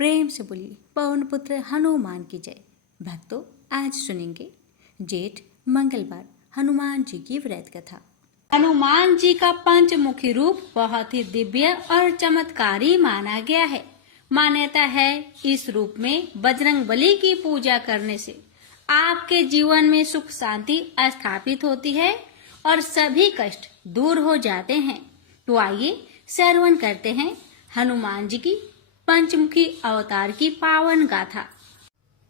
प्रेम से बोलिए पवन पुत्र हनुमान की जय। भक्तों, आज सुनेंगे जेठ मंगलवार हनुमान जी की व्रत कथा। हनुमान जी का पंचमुखी रूप बहुत ही दिव्य और चमत्कारी माना गया है। मान्यता है इस रूप में बजरंग बली की पूजा करने से आपके जीवन में सुख शांति स्थापित होती है और सभी कष्ट दूर हो जाते हैं। तो आइए श्रवण करते हैं हनुमान जी की पंचमुखी अवतार की पावन गाथा।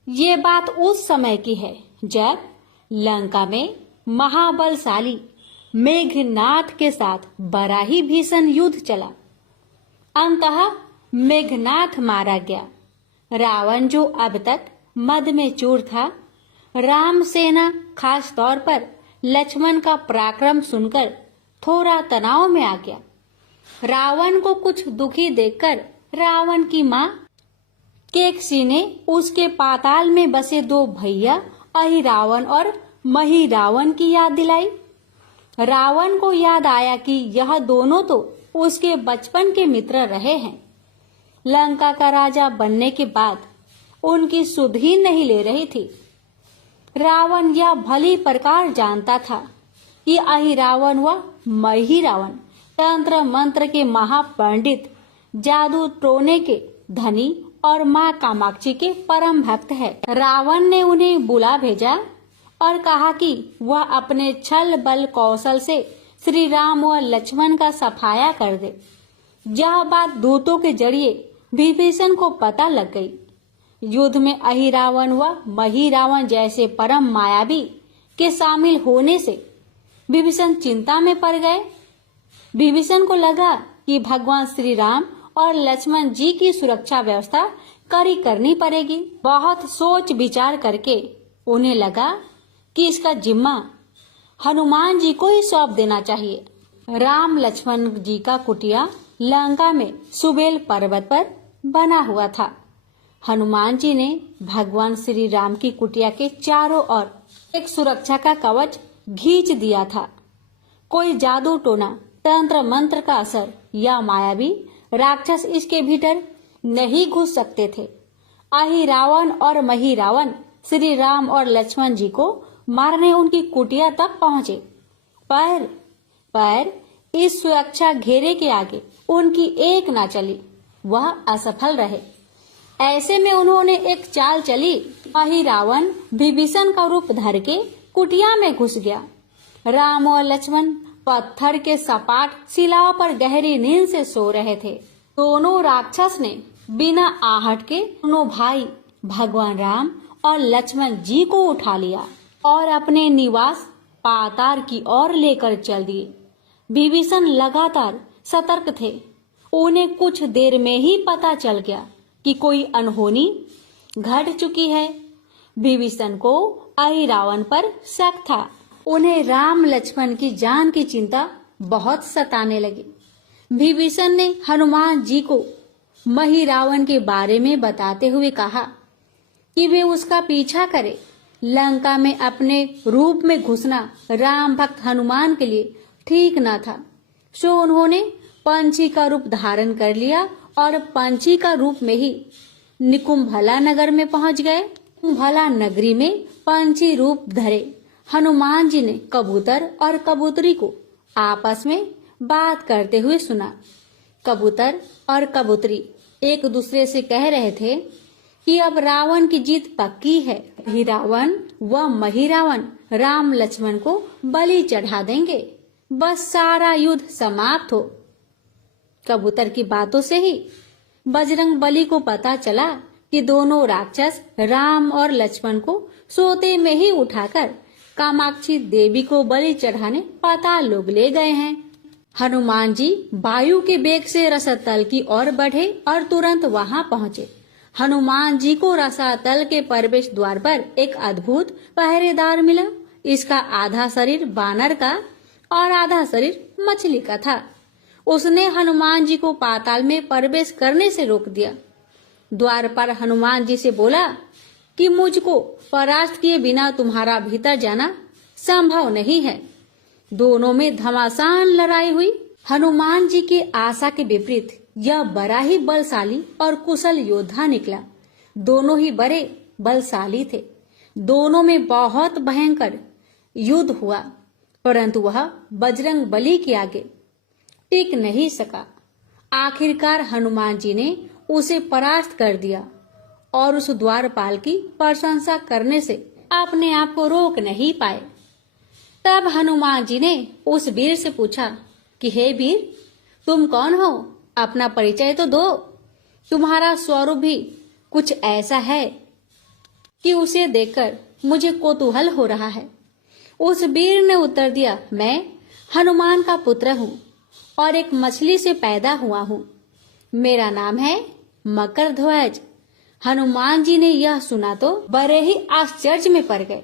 ये बात उस समय की है जब लंका में महाबलशाली मेघनाथ के साथ बड़ा ही भीषण युद्ध चला। अंततः मेघनाथ मारा गया। रावण जो अब तक मद में चूर था, राम सेना खास तौर पर लक्ष्मण का पराक्रम सुनकर थोड़ा तनाव में आ गया। रावण को कुछ दुखी देखकर रावण की माँ केकसी ने उसके पाताल में बसे दो भैया अहिरावण और महिरावण की याद दिलाई। रावण को याद आया कि यह दोनों तो उसके बचपन के मित्र रहे हैं। लंका का राजा बनने के बाद उनकी सुध ही नहीं ले रही थी। रावण यह भली प्रकार जानता था कि अहिरावण व महिरावण तंत्र मंत्र के महापंडित, जादू टोने के धनी और माँ कामाक्षी के परम भक्त है। रावण ने उन्हें बुला भेजा और कहा कि वह अपने छल बल कौशल से श्री राम व लक्ष्मण का सफाया कर दे। यह बात दूतों के जरिए विभीषण को पता लग गई। युद्ध में अहिरावण व महिरावण जैसे परम मायावी के शामिल होने से विभीषण चिंता में पड़ गए। विभीषण को लगा कि भगवान श्री राम और लक्ष्मण जी की सुरक्षा व्यवस्था कड़ी करनी पड़ेगी। बहुत सोच विचार करके उन्हें लगा कि इसका जिम्मा हनुमान जी को ही सौंप देना चाहिए। राम लक्ष्मण जी का कुटिया लंका में सुबेल पर्वत पर बना हुआ था। हनुमान जी ने भगवान श्री राम की कुटिया के चारों ओर एक सुरक्षा का कवच खींच दिया था। कोई जादू टोना, तंत्र मंत्र का असर या मायावी राक्षस इसके भीतर नहीं घुस सकते थे। अहिरावण और महिरावण श्री राम और लक्ष्मण जी को मारने उनकी कुटिया तक पहुंचे, पर इस सुरक्षा घेरे के आगे उनकी एक ना चली, वह असफल रहे। ऐसे में उन्होंने एक चाल चली। अहिरावण विभीषण का रूप धर के कुटिया में घुस गया। राम और लक्ष्मण पत्थर के सपाट शिलाओं पर गहरी नींद से सो रहे थे। दोनों राक्षस ने बिना आहट के दोनों भाई भगवान राम और लक्ष्मण जी को उठा लिया और अपने निवास पाताल की ओर लेकर चल दिए। विभीषण लगातार सतर्क थे। उन्हें कुछ देर में ही पता चल गया कि कोई अनहोनी घट चुकी है। विभीषण को अहिरावण पर शक था। उन्हें राम लक्ष्मण की जान की चिंता बहुत सताने लगी। विभीषण ने हनुमान जी को महिरावण के बारे में बताते हुए कहा कि वे उसका पीछा करें। लंका में अपने रूप में घुसना राम भक्त हनुमान के लिए ठीक न था। सो उन्होंने पंछी का रूप धारण कर लिया और पंछी का रूप में ही निकुंभला नगर में पहुंच गए। निकुंभला नगरी में पंछी रूप धरे हनुमान जी ने कबूतर और कबूतरी को आपस में बात करते हुए सुना। कबूतर और कबूतरी एक दूसरे से कह रहे थे कि अब रावण की जीत पक्की है। अहिरावण व महिरावण राम लक्ष्मण को बलि चढ़ा देंगे, बस सारा युद्ध समाप्त हो। कबूतर की बातों से ही बजरंग बली को पता चला कि दोनों राक्षस राम और लक्ष्मण को सोते में ही उठाकर कामाक्षी देवी को बलि चढ़ाने पाताल लोक ले गए हैं। हनुमान जी वायु के वेग से रसातल की ओर बढ़े और तुरंत वहां पहुंचे। हनुमान जी को रसातल के प्रवेश द्वार पर एक अद्भुत पहरेदार मिला। इसका आधा शरीर बानर का और आधा शरीर मछली का था। उसने हनुमान जी को पाताल में प्रवेश करने से रोक दिया। द्वार पर हनुमान जी से बोला कि मुझको परास्त किए बिना तुम्हारा भीतर जाना संभव नहीं है। दोनों में घमासान लड़ाई हुई। हनुमान जी की आशा के विपरीत यह बड़ा ही बलशाली और कुशल योद्धा निकला। दोनों ही बड़े बलशाली थे। दोनों में बहुत भयंकर युद्ध हुआ, परंतु वह बजरंग बली के आगे टिक नहीं सका। आखिरकार हनुमान जी ने उसे परास्त कर दिया और उस द्वारपाल की प्रशंसा करने से अपने आप को रोक नहीं पाए। तब हनुमान जी ने उस वीर से पूछा कि हे वीर, तुम कौन हो? अपना परिचय तो दो। तुम्हारा स्वरूप भी कुछ ऐसा है कि उसे देखकर मुझे कौतूहल हो रहा है। उस वीर ने उत्तर दिया, मैं हनुमान का पुत्र हूँ और एक मछली से पैदा हुआ हूँ। मेरा नाम है मकरध्वज। हनुमान जी ने यह सुना तो बड़े ही आश्चर्य में पड़ गए।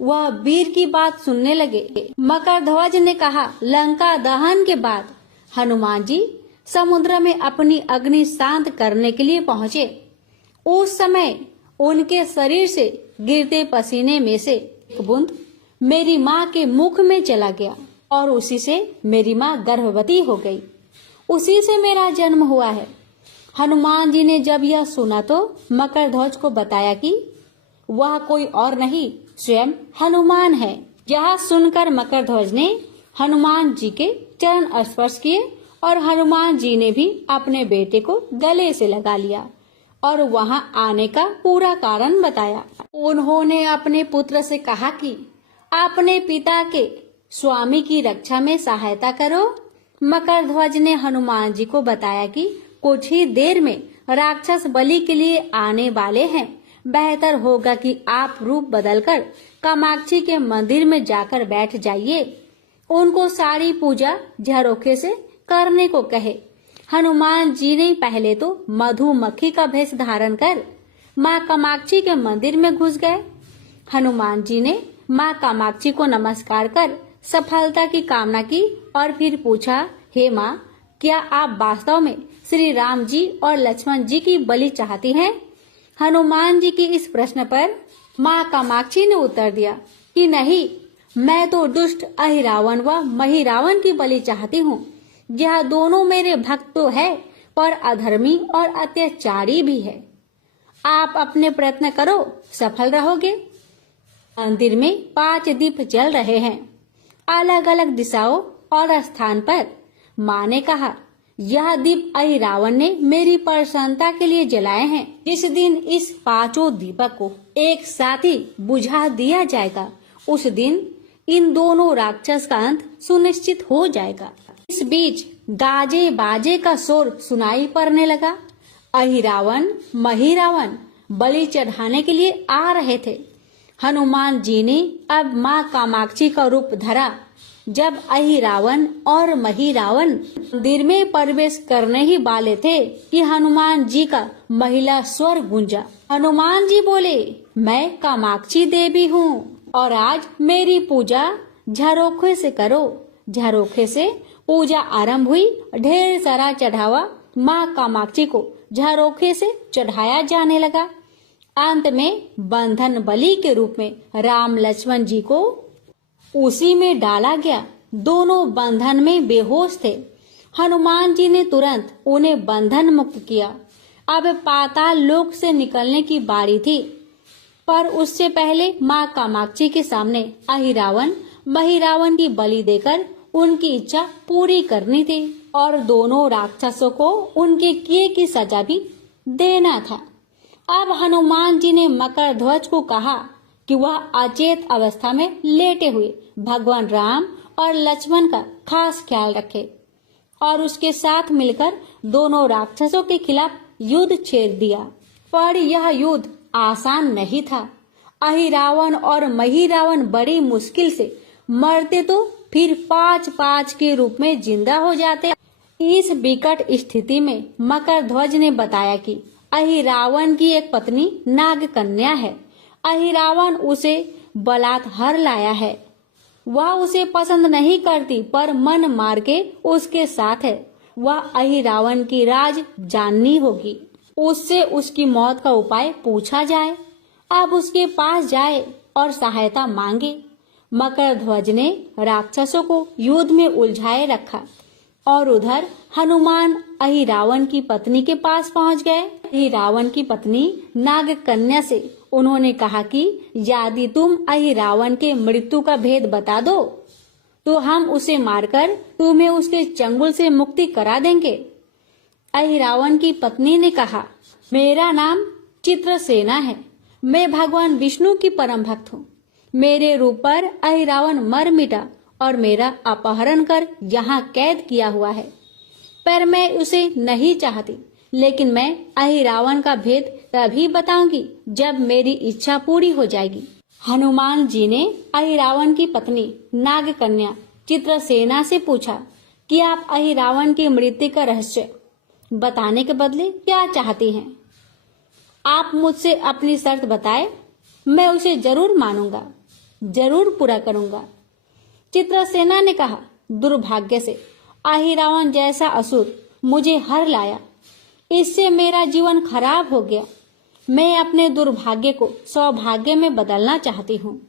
वह वीर की बात सुनने लगे। मकरध्वज ने कहा, लंका दहन के बाद हनुमान जी समुद्र में अपनी अग्नि शांत करने के लिए पहुंचे। उस समय उनके शरीर से गिरते पसीने में से एक बूंद मेरी माँ के मुख में चला गया और उसी से मेरी माँ गर्भवती हो गई। उसी से मेरा जन्म हुआ है। हनुमान जी ने जब यह सुना तो मकरध्वज को बताया कि वह कोई और नहीं, स्वयं हनुमान है। यह सुनकर मकरध्वज ने हनुमान जी के चरण स्पर्श किए और हनुमान जी ने भी अपने बेटे को गले से लगा लिया और वहां आने का पूरा कारण बताया। उन्होंने अपने पुत्र से कहा कि अपने पिता के स्वामी की रक्षा में सहायता करो। मकरध्वज ने हनुमान जी को बताया कि कुछ ही देर में राक्षस बलि के लिए आने वाले हैं। बेहतर होगा कि आप रूप बदलकर कामाक्षी के मंदिर में जाकर बैठ जाइए। उनको सारी पूजा झरोखे से करने को कहे। हनुमान जी ने पहले तो मधुमक्खी का भेष धारण कर माँ कामाक्षी के मंदिर में घुस गए। हनुमान जी ने माँ कामाक्षी को नमस्कार कर सफलता की कामना की और फिर पूछा, हे माँ, क्या आप वास्तव में श्री राम जी और लक्ष्मण जी की बलि चाहती हैं? हनुमान जी के इस प्रश्न पर माँ कामाक्षी ने उत्तर दिया कि नहीं, मैं तो दुष्ट अहिरावण व महिरावण की बलि चाहती हूँ। यह दोनों मेरे भक्त तो है, पर अधर्मी और अत्याचारी भी है। आप अपने प्रयत्न करो, सफल रहोगे। मंदिर में 5 दीप जल रहे हैं, अलग अलग दिशाओं और स्थान पर। माँ ने कहा, यह दीप अहिरावण ने मेरी प्रसन्नता के लिए जलाए हैं। जिस दिन इस 5 दीपक को एक साथ ही बुझा दिया जाएगा, उस दिन इन दोनों राक्षस का अंत सुनिश्चित हो जाएगा। इस बीच गाजे बाजे का शोर सुनाई पड़ने लगा। अहिरावण महिरावण बलि चढ़ाने के लिए आ रहे थे। हनुमान जी ने अब माँ कामाक्षी का रूप धरा। जब अहिरावण और महिरावण मंदिर में प्रवेश करने ही वाले थे कि हनुमान जी का महिला स्वर गूंजा। हनुमान जी बोले, मैं कामाक्षी देवी हूँ और आज मेरी पूजा झरोखे से करो। झरोखे से पूजा आरंभ हुई। ढेर सारा चढ़ावा माँ कामाक्षी को झरोखे से चढ़ाया जाने लगा। अंत में बंधन बलि के रूप में राम लक्ष्मण जी को उसी में डाला गया। दोनों बंधन में बेहोश थे। हनुमान जी ने तुरंत उन्हें बंधन मुक्त किया। अब पाताल लोक से निकलने की बारी थी, पर उससे पहले माँ कामाक्षी के सामने अहिरावण महिरावण की बलि देकर उनकी इच्छा पूरी करनी थी और दोनों राक्षसों को उनके किए की सजा भी देना था। अब हनुमान जी ने मकरध्वज को कहा कि वह अचेत अवस्था में लेटे हुए भगवान राम और लक्ष्मण का खास ख्याल रखे और उसके साथ मिलकर दोनों राक्षसों के खिलाफ युद्ध छेड़ दिया। पर यह युद्ध आसान नहीं था। अहिरावण और महिरावण बड़ी मुश्किल से मरते तो फिर 5-5 के रूप में जिंदा हो जाते। इस विकट स्थिति में मकरध्वज ने बताया कि अहिरावण की एक पत्नी नागकन्या है। अहिरावण उसे बलात्कार लाया है। वह उसे पसंद नहीं करती, पर मन मार के उसके साथ है। वह अहिरावण की राज जाननी होगी। उससे उसकी मौत का उपाय पूछा जाए। अब उसके पास जाए और सहायता मांगे। मकरध्वज ने राक्षसों को युद्ध में उलझाए रखा और उधर हनुमान अहिरावण की पत्नी के पास पहुंच गए। अहिरावण की पत्नी नागकन्या से उन्होंने कहा कि यदि तुम अहिरावण के मृत्यु का भेद बता दो तो हम उसे मारकर तुम्हें उसके चंगुल से मुक्ति करा देंगे। अहिरावण की पत्नी ने कहा, मेरा नाम चित्रसेना है, मैं भगवान विष्णु की परम भक्त हूँ। मेरे रूप पर अहिरावण मर मिटा और मेरा अपहरण कर यहाँ कैद किया हुआ है, पर मैं उसे नहीं चाहती। लेकिन मैं अहिरावण का भेद तभी बताऊंगी जब मेरी इच्छा पूरी हो जाएगी। हनुमान जी ने अहिरावण की पत्नी नागकन्या चित्रसेना से पूछा कि आप अहिरावण की मृत्यु का रहस्य बताने के बदले क्या चाहती हैं? आप मुझसे अपनी शर्त बताए, मैं उसे जरूर मानूंगा, जरूर पूरा करूंगा। चित्रसेना ने कहा, दुर्भाग्य से अहिरावण जैसा असुर मुझे हर लाया, इससे मेरा जीवन खराब हो गया। मैं अपने दुर्भाग्य को सौभाग्य में बदलना चाहती हूँ।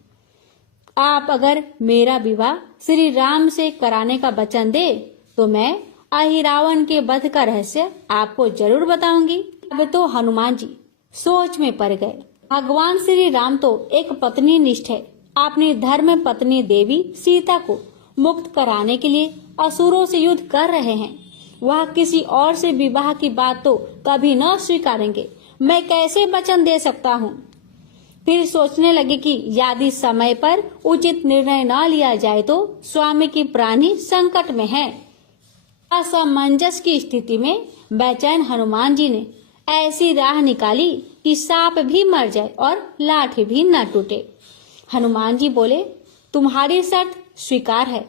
आप अगर मेरा विवाह श्री राम से कराने का वचन दे तो मैं अहिरावण के वध का रहस्य आपको जरूर बताऊंगी। अब तो हनुमान जी सोच में पड़ गए। भगवान श्री राम तो एक पत्नी निष्ठ है, अपनी धर्म पत्नी देवी सीता को मुक्त कराने के लिए असुरों से युद्ध कर रहे हैं। वह किसी और से विवाह की बात तो कभी न स्वीकारेंगे। मैं कैसे वचन दे सकता हूँ? फिर सोचने लगे कि यदि समय पर उचित निर्णय न लिया जाए तो स्वामी की प्राण ही संकट में है। असमंजस की स्थिति में बेचैन हनुमान जी ने ऐसी राह निकाली कि सांप भी मर जाए और लाठी भी न टूटे। हनुमान जी बोले, तुम्हारी शर्त स्वीकार है,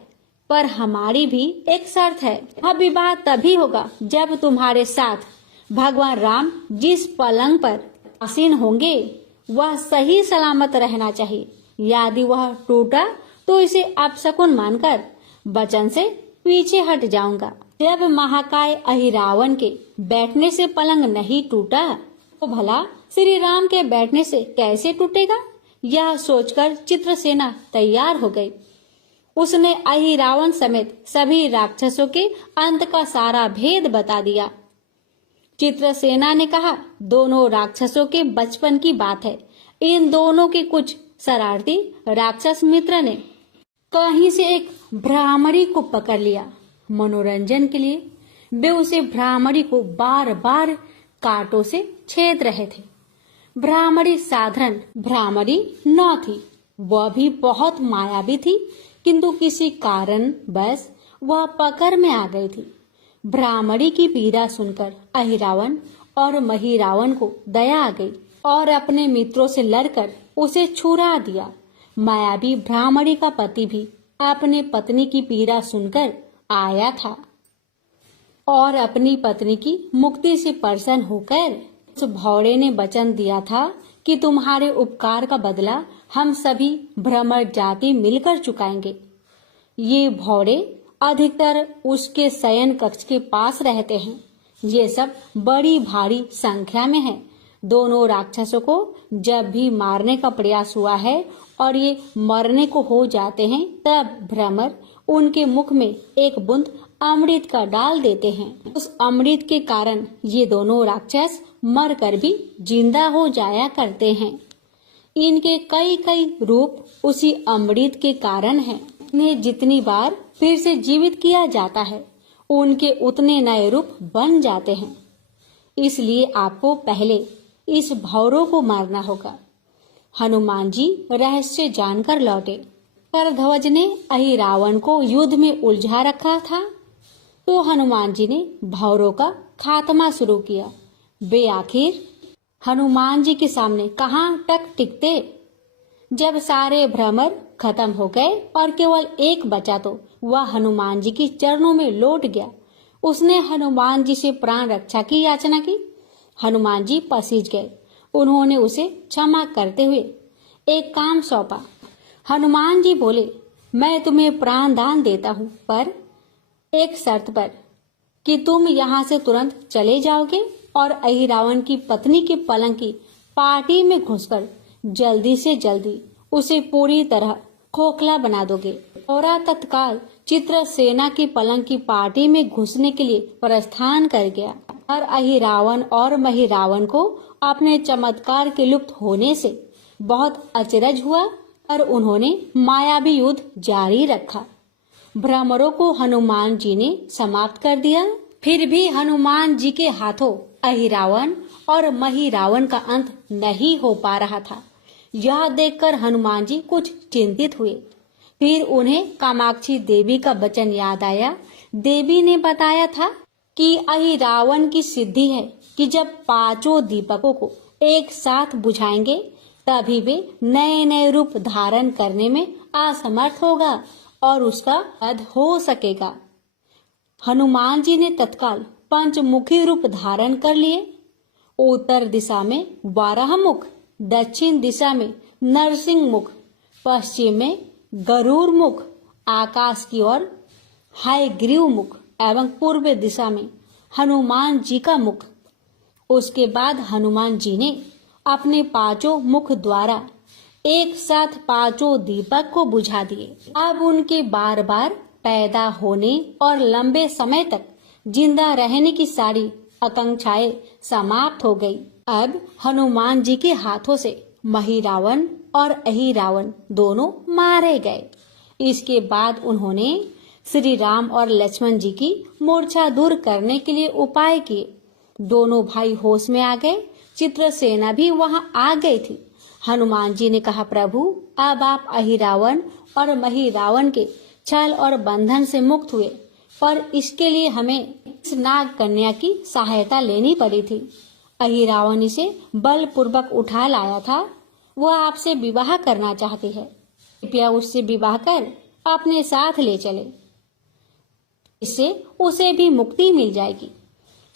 पर हमारी भी एक शर्त है। वह विवाह तभी होगा जब तुम्हारे साथ भगवान राम जिस पलंग पर आसीन होंगे वह सही सलामत रहना चाहिए। यदि वह टूटा तो इसे अपशकुन मानकर वचन से पीछे हट जाऊंगा। जब महाकाय अहिरावण के बैठने से पलंग नहीं टूटा तो भला श्री राम के बैठने से कैसे टूटेगा? यह सोचकर चित्रसेना तैयार हो गई। उसने अहिरावण समेत सभी राक्षसों के अंत का सारा भेद बता दिया। चित्रसेना ने कहा, दोनों राक्षसों के बचपन की बात है। इन दोनों के कुछ शरारती राक्षस मित्र ने कहीं से एक भ्रामरी को पकड़ लिया। मनोरंजन के लिए वे उसे भ्रामरी को बार बार कांटों से छेद रहे थे। भ्रामरी साधारण भ्रामरी न थी, वह भी बहुत मायावी थी, किंतु किसी कारण बस वह पकड़ में आ गई थी। भ्रामरी की पीड़ा सुनकर अहिरावण और महिरावण को दया आ गई और अपने मित्रों से लड़कर उसे छुड़ा दिया। मायावी भ्रामरी का पति भी अपने पत्नी की पीड़ा सुनकर आया था और अपनी पत्नी की मुक्ति से प्रसन्न होकर उस भौरे ने वचन दिया था कि तुम्हारे उपकार का बदला हम सभी भ्रमर जाति मिलकर चुकाएंगे। ये भौरे अधिकतर उसके शयन कक्ष के पास रहते हैं। ये सब बड़ी भारी संख्या में हैं। दोनों राक्षसों को जब भी मारने का प्रयास हुआ है और ये मरने को हो जाते हैं तब भ्रमर उनके मुख में एक बूंद अमृत का डाल देते हैं। उस अमृत के कारण ये दोनों राक्षस मरकर भी जिंदा हो जाया करते हैं। इनके कई कई रूप उसी अमृत के कारण हैं। इन्हें जितनी बार फिर से जीवित किया जाता है उनके उतने नए रूप बन जाते हैं। इसलिए आपको पहले इस भौरों को मारना होगा। हनुमान जी रहस्य जानकर लौटे। करध्वज ने अहिरावण को युद्ध में उलझा रखा था तो हनुमान जी ने भौरों का खात्मा शुरू किया। वे आखिर हनुमान जी के सामने कहाँ तक टिकते। जब सारे भ्रमर खत्म हो गए और केवल एक बचा तो वह हनुमान जी के चरणों में लौट गया। उसने हनुमान जी से प्राण रक्षा की याचना की। हनुमान जी पसीज गए। उन्होंने उसे क्षमा करते हुए एक काम सौंपा। हनुमान जी बोले, मैं तुम्हें प्राण दान देता हूँ, पर एक शर्त पर कि तुम यहाँ से तुरंत चले जाओगे और अहिरावण की पत्नी के पलंग की पार्टी में घुसकर जल्दी से जल्दी उसे पूरी तरह खोखला बना दोगे। और तत्काल चित्रसेना की पलंग की पार्टी में घुसने के लिए प्रस्थान कर गया। और अहिरावण और महिरावण को अपने चमत्कार के लुप्त होने से बहुत अचरज हुआ और उन्होंने मायावी युद्ध जारी रखा। भ्रमरों को हनुमान जी ने समाप्त कर दिया। फिर भी हनुमान जी के हाथों अहिरावण और महिरावण का अंत नहीं हो पा रहा था। यह देखकर हनुमान जी कुछ चिंतित हुए। फिर उन्हें कामाक्षी देवी का वचन याद आया। देवी ने बताया था कि अहिरावण की सिद्धि है कि जब पांचों दीपकों को एक साथ बुझाएंगे तभी वे नए नए रूप धारण करने में असमर्थ होगा और उसका वध हो सकेगा। हनुमान जी ने तत्काल पंचमुखी रूप धारण कर लिए। उत्तर दिशा में वाराह मुख, दक्षिण दिशा में नरसिंह मुख, पश्चिम में गरुड़ मुख, आकाश की ओर हयग्रीव मुख एवं पूर्व दिशा में हनुमान जी का मुख। उसके बाद हनुमान जी ने अपने पांचों मुख द्वारा एक साथ पांचों दीपक को बुझा दिए। अब उनके बार बार पैदा होने और लंबे समय तक जिंदा रहने की सारी आकांक्षाएं समाप्त हो गई। अब हनुमान जी के हाथों से महिरावण और अहिरावण दोनों मारे गए। इसके बाद उन्होंने श्री राम और लक्ष्मण जी की मूर्छा दूर करने के लिए उपाय किए। दोनों भाई होश में आ गए। चित्रसेना भी वहां आ गई थी। हनुमान जी ने कहा, प्रभु अब आप अहिरावण और महिरावण के छल और बंधन से मुक्त हुए, पर इसके लिए हमें इस नाग कन्या की सहायता लेनी पड़ी थी। अहिरावण इसे बलपूर्वक उठा लाया था। वह आपसे विवाह करना चाहती है। कृपया उससे विवाह कर अपने साथ ले चले, इससे उसे भी मुक्ति मिल जाएगी।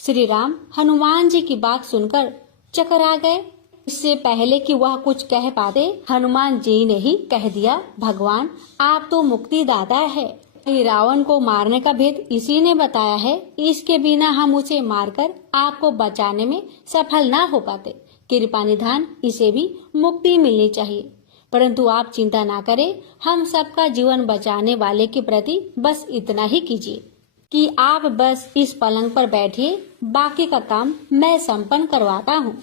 श्री राम हनुमान जी की बात सुनकर चकरा गए। इससे पहले कि वह कुछ कह पाते, हनुमान जी ने ही कह दिया, भगवान आप तो मुक्तिदाता है। रावण को मारने का भेद इसी ने बताया है। इसके बिना हम उसे मारकर आपको बचाने में सफल ना हो पाते। कृपा निधान इसे भी मुक्ति मिलनी चाहिए। परंतु आप चिंता ना करें, हम सबका जीवन बचाने वाले के प्रति बस इतना ही कीजिए कि आप बस इस पलंग पर बैठिए, बाकी का काम मैं संपन्न करवाता हूँ।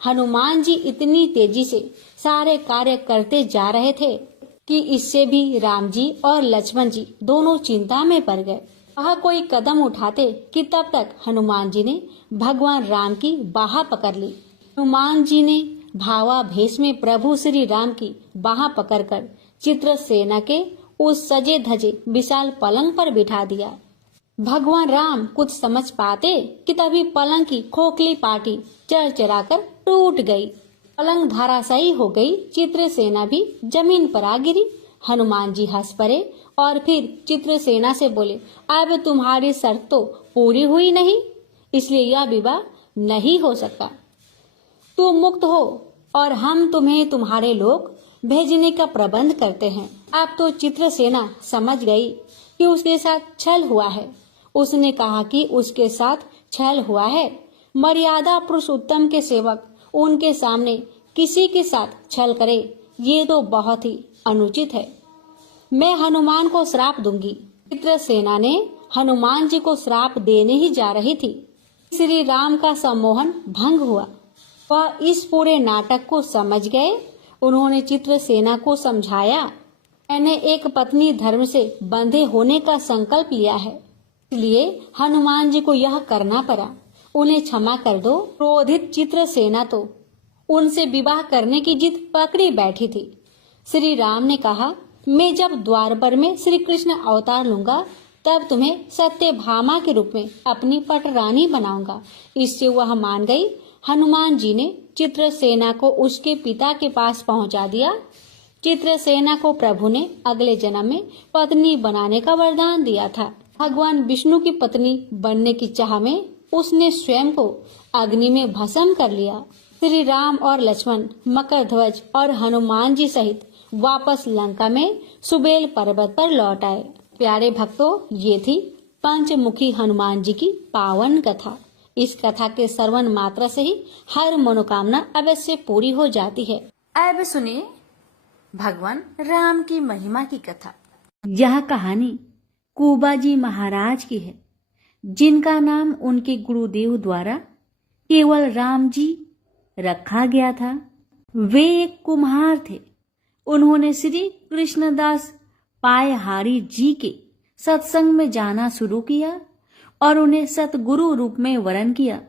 हनुमान जी इतनी तेजी से सारे कार्य करते जा रहे थे कि इससे भी राम जी और लक्ष्मण जी दोनों चिंता में पड़ गए। वह कोई कदम उठाते कि तब तक हनुमान जी ने भगवान राम की बाह पकड़ ली। हनुमान जी ने भावावेश में प्रभु श्री राम की बाह पकड़कर चित्रसेना के उस सजे धजे विशाल पलंग पर बिठा दिया। भगवान राम कुछ समझ पाते कि तभी पलंग की खोखली पाटी चरचरा कर टूट गई। पलंग धराशायी हो गई। चित्रसेना भी जमीन पर आ गिरी। हनुमान जी हंस पड़े और फिर चित्रसेना से बोले, अब तुम्हारी शर्त तो पूरी हुई नहीं, इसलिए यह विवाह नहीं हो सकता। तुम मुक्त हो और हम तुम्हें तुम्हारे लोग भेजने का प्रबंध करते हैं। अब तो चित्रसेना समझ गई कि उसके साथ छल हुआ है। उसने कहा कि उसके साथ छल हुआ है। मर्यादा पुरुषोत्तम के सेवक उनके सामने किसी के साथ छल करे, ये तो बहुत ही अनुचित है। मैं हनुमान को श्राप दूंगी। चित्रसेना ने हनुमान जी को श्राप देने ही जा रही थी। श्री राम का सम्मोहन भंग हुआ। वह इस पूरे नाटक को समझ गए। उन्होंने चित्रसेना को समझाया, मैंने एक पत्नी धर्म से बंधे होने का संकल्प लिया है, इसलिए हनुमान जी को यह करना पड़ा। उन्हें क्षमा कर दो। क्रोधित चित्रसेना तो उनसे विवाह करने की जिद पकड़ी बैठी थी। श्री राम ने कहा, मैं जब द्वारपर में श्री कृष्ण अवतार लूंगा तब तुम्हें सत्यभामा के रूप में अपनी पटरानी बनाऊंगा। इससे वह मान गई। हनुमान जी ने चित्रसेना को उसके पिता के पास पहुंचा दिया। चित्रसेना को प्रभु ने अगले जन्म में पत्नी बनाने का वरदान दिया था। भगवान विष्णु की पत्नी बनने की चाह में उसने स्वयं को अग्नि में भस्म कर लिया। श्री राम और लक्ष्मण मकर ध्वज और हनुमान जी सहित वापस लंका में सुबेल पर्वत पर लौट आए। प्यारे भक्तों, ये थी पंचमुखी हनुमान जी की पावन कथा। इस कथा के श्रवण मात्र से ही हर मनोकामना अवश्य पूरी हो जाती है। अब सुनिए भगवान राम की महिमा की कथा। यह कहानी कुबाजी महाराज की है, जिनका नाम उनके गुरुदेव द्वारा केवल राम जी रखा गया था। वे एक कुम्हार थे। उन्होंने श्री कृष्णदास पायहारी जी के सत्संग में जाना शुरू किया और उन्हें सतगुरु रूप में वरण किया।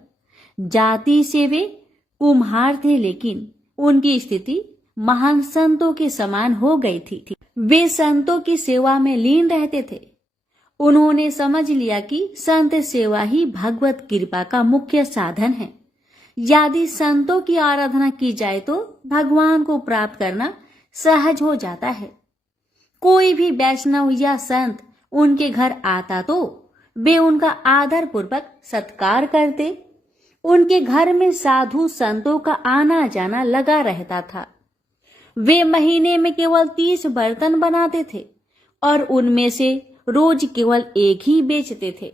जाति से वे कुम्हार थे, लेकिन उनकी स्थिति महान संतों के समान हो गई थी। वे संतों की सेवा में लीन रहते थे। उन्होंने समझ लिया कि संत सेवा ही भगवत कृपा का मुख्य साधन है। यदि संतों की आराधना की जाए तो भगवान को प्राप्त करना सहज हो जाता है। कोई भी वैष्णव या संत उनके घर आता तो वे उनका आदर पूर्वक सत्कार करते। उनके घर में साधु संतों का आना जाना लगा रहता था। वे महीने में केवल 30 बर्तन बनाते थे और उनमें से रोज केवल एक ही बेचते थे।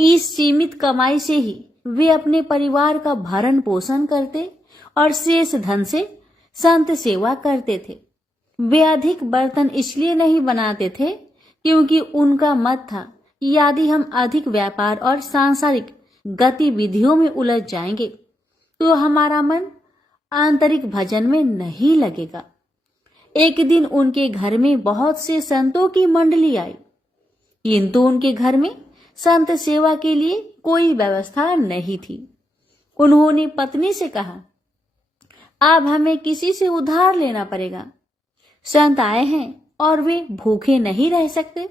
इस सीमित कमाई से ही वे अपने परिवार का भरण पोषण करते और शेष धन से संत सेवा करते थे। वे अधिक बर्तन इसलिए नहीं बनाते थे क्योंकि उनका मत था कि यदि हम अधिक व्यापार और सांसारिक गतिविधियों में उलझ जाएंगे तो हमारा मन आंतरिक भजन में नहीं लगेगा। एक दिन उनके घर में बहुत से संतों की मंडली आई, किंतु उनके घर में संत सेवा के लिए कोई व्यवस्था नहीं थी। उन्होंने पत्नी से कहा, अब हमें किसी से उधार लेना पड़ेगा। संत आए हैं और वे भूखे नहीं रह सकते।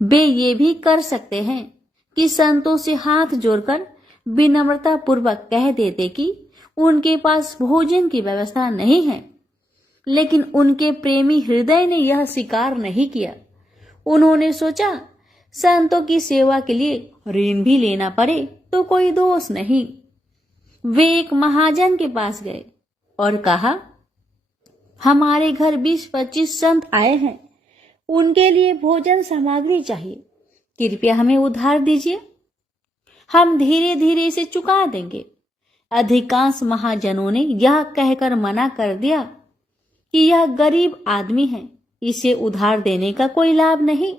वे ये भी कर सकते हैं कि संतों से हाथ जोड़कर विनम्रता पूर्वक कह देते कि उनके पास भोजन की व्यवस्था नहीं है, लेकिन उनके प्रेमी हृदय ने यह स्वीकार नहीं किया। उन्होंने सोचा संतों की सेवा के लिए ऋण भी लेना पड़े तो कोई दोष नहीं। वे एक महाजन के पास गए और कहा, हमारे घर 20-25 संत आए हैं, उनके लिए भोजन सामग्री चाहिए, कृपया हमें उधार दीजिए, हम धीरे धीरे इसे चुका देंगे। अधिकांश महाजनों ने यह कहकर मना कर दिया कि यह गरीब आदमी है, इसे उधार देने का कोई लाभ नहीं।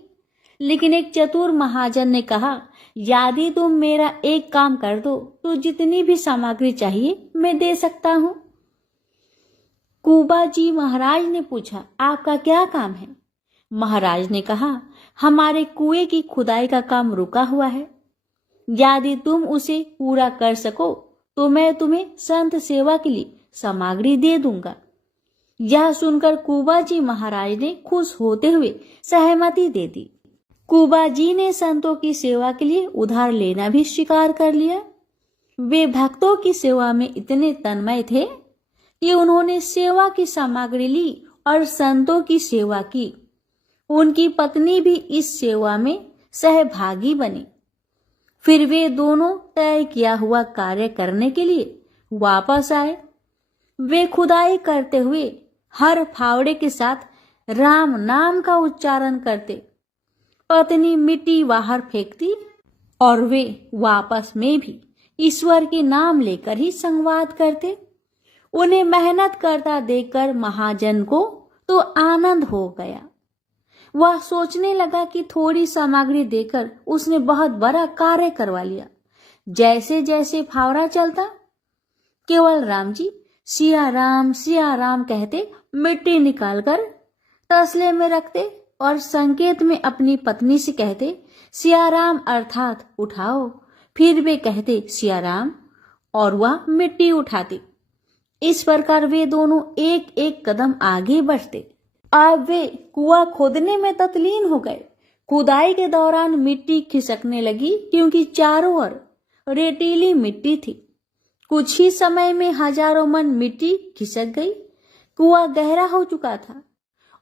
लेकिन एक चतुर महाजन ने कहा, यदि तुम मेरा एक काम कर दो तो जितनी भी सामग्री चाहिए मैं दे सकता हूं। कुबाजी महाराज ने पूछा, आपका क्या काम है? महाराज ने कहा, हमारे कुएं की खुदाई का काम रुका हुआ है, यदि तुम उसे पूरा कर सको तो मैं तुम्हें संत सेवा के लिए सामग्री दे दूंगा। यह सुनकर कुबाजी महाराज ने खुश होते हुए सहमति दे दी। कुबाजी ने संतों की सेवा के लिए उधार लेना भी स्वीकार कर लिया। वे भक्तों की सेवा में इतने तन्मय थे कि उन्होंने सेवा की सामग्री ली और संतों की सेवा की। उनकी पत्नी भी इस सेवा में सहभागी बनी। फिर वे दोनों तय किया हुआ कार्य करने के लिए वापस आए। वे खुदाई करते हुए हर फावड़े के साथ राम नाम का उच्चारण करते। पत्नी मिट्टी बाहर फेंकती और वे वापस में भी ईश्वर के नाम लेकर ही संवाद करते। उन्हें मेहनत करता देखकर महाजन को तो आनंद हो गया। वह सोचने लगा कि थोड़ी सामग्री देकर उसने बहुत बड़ा कार्य करवा लिया। जैसे जैसे फावड़ा चलता, केवल राम जी सिया राम कहते मिट्टी निकालकर तसले में रखते और संकेत में अपनी पत्नी से कहते, सिया राम अर्थात उठाओ। फिर वे कहते सिया राम और वह मिट्टी उठाती। इस प्रकार वे दोनों एक एक कदम आगे बढ़ते। अब वे कुआं खोदने में तत्लीन हो गए। खुदाई के दौरान मिट्टी खिसकने लगी क्योंकि चारों ओर रेतीली मिट्टी थी। कुछ ही समय में हजारों मन मिट्टी खिसक गई। कुआं गहरा हो चुका था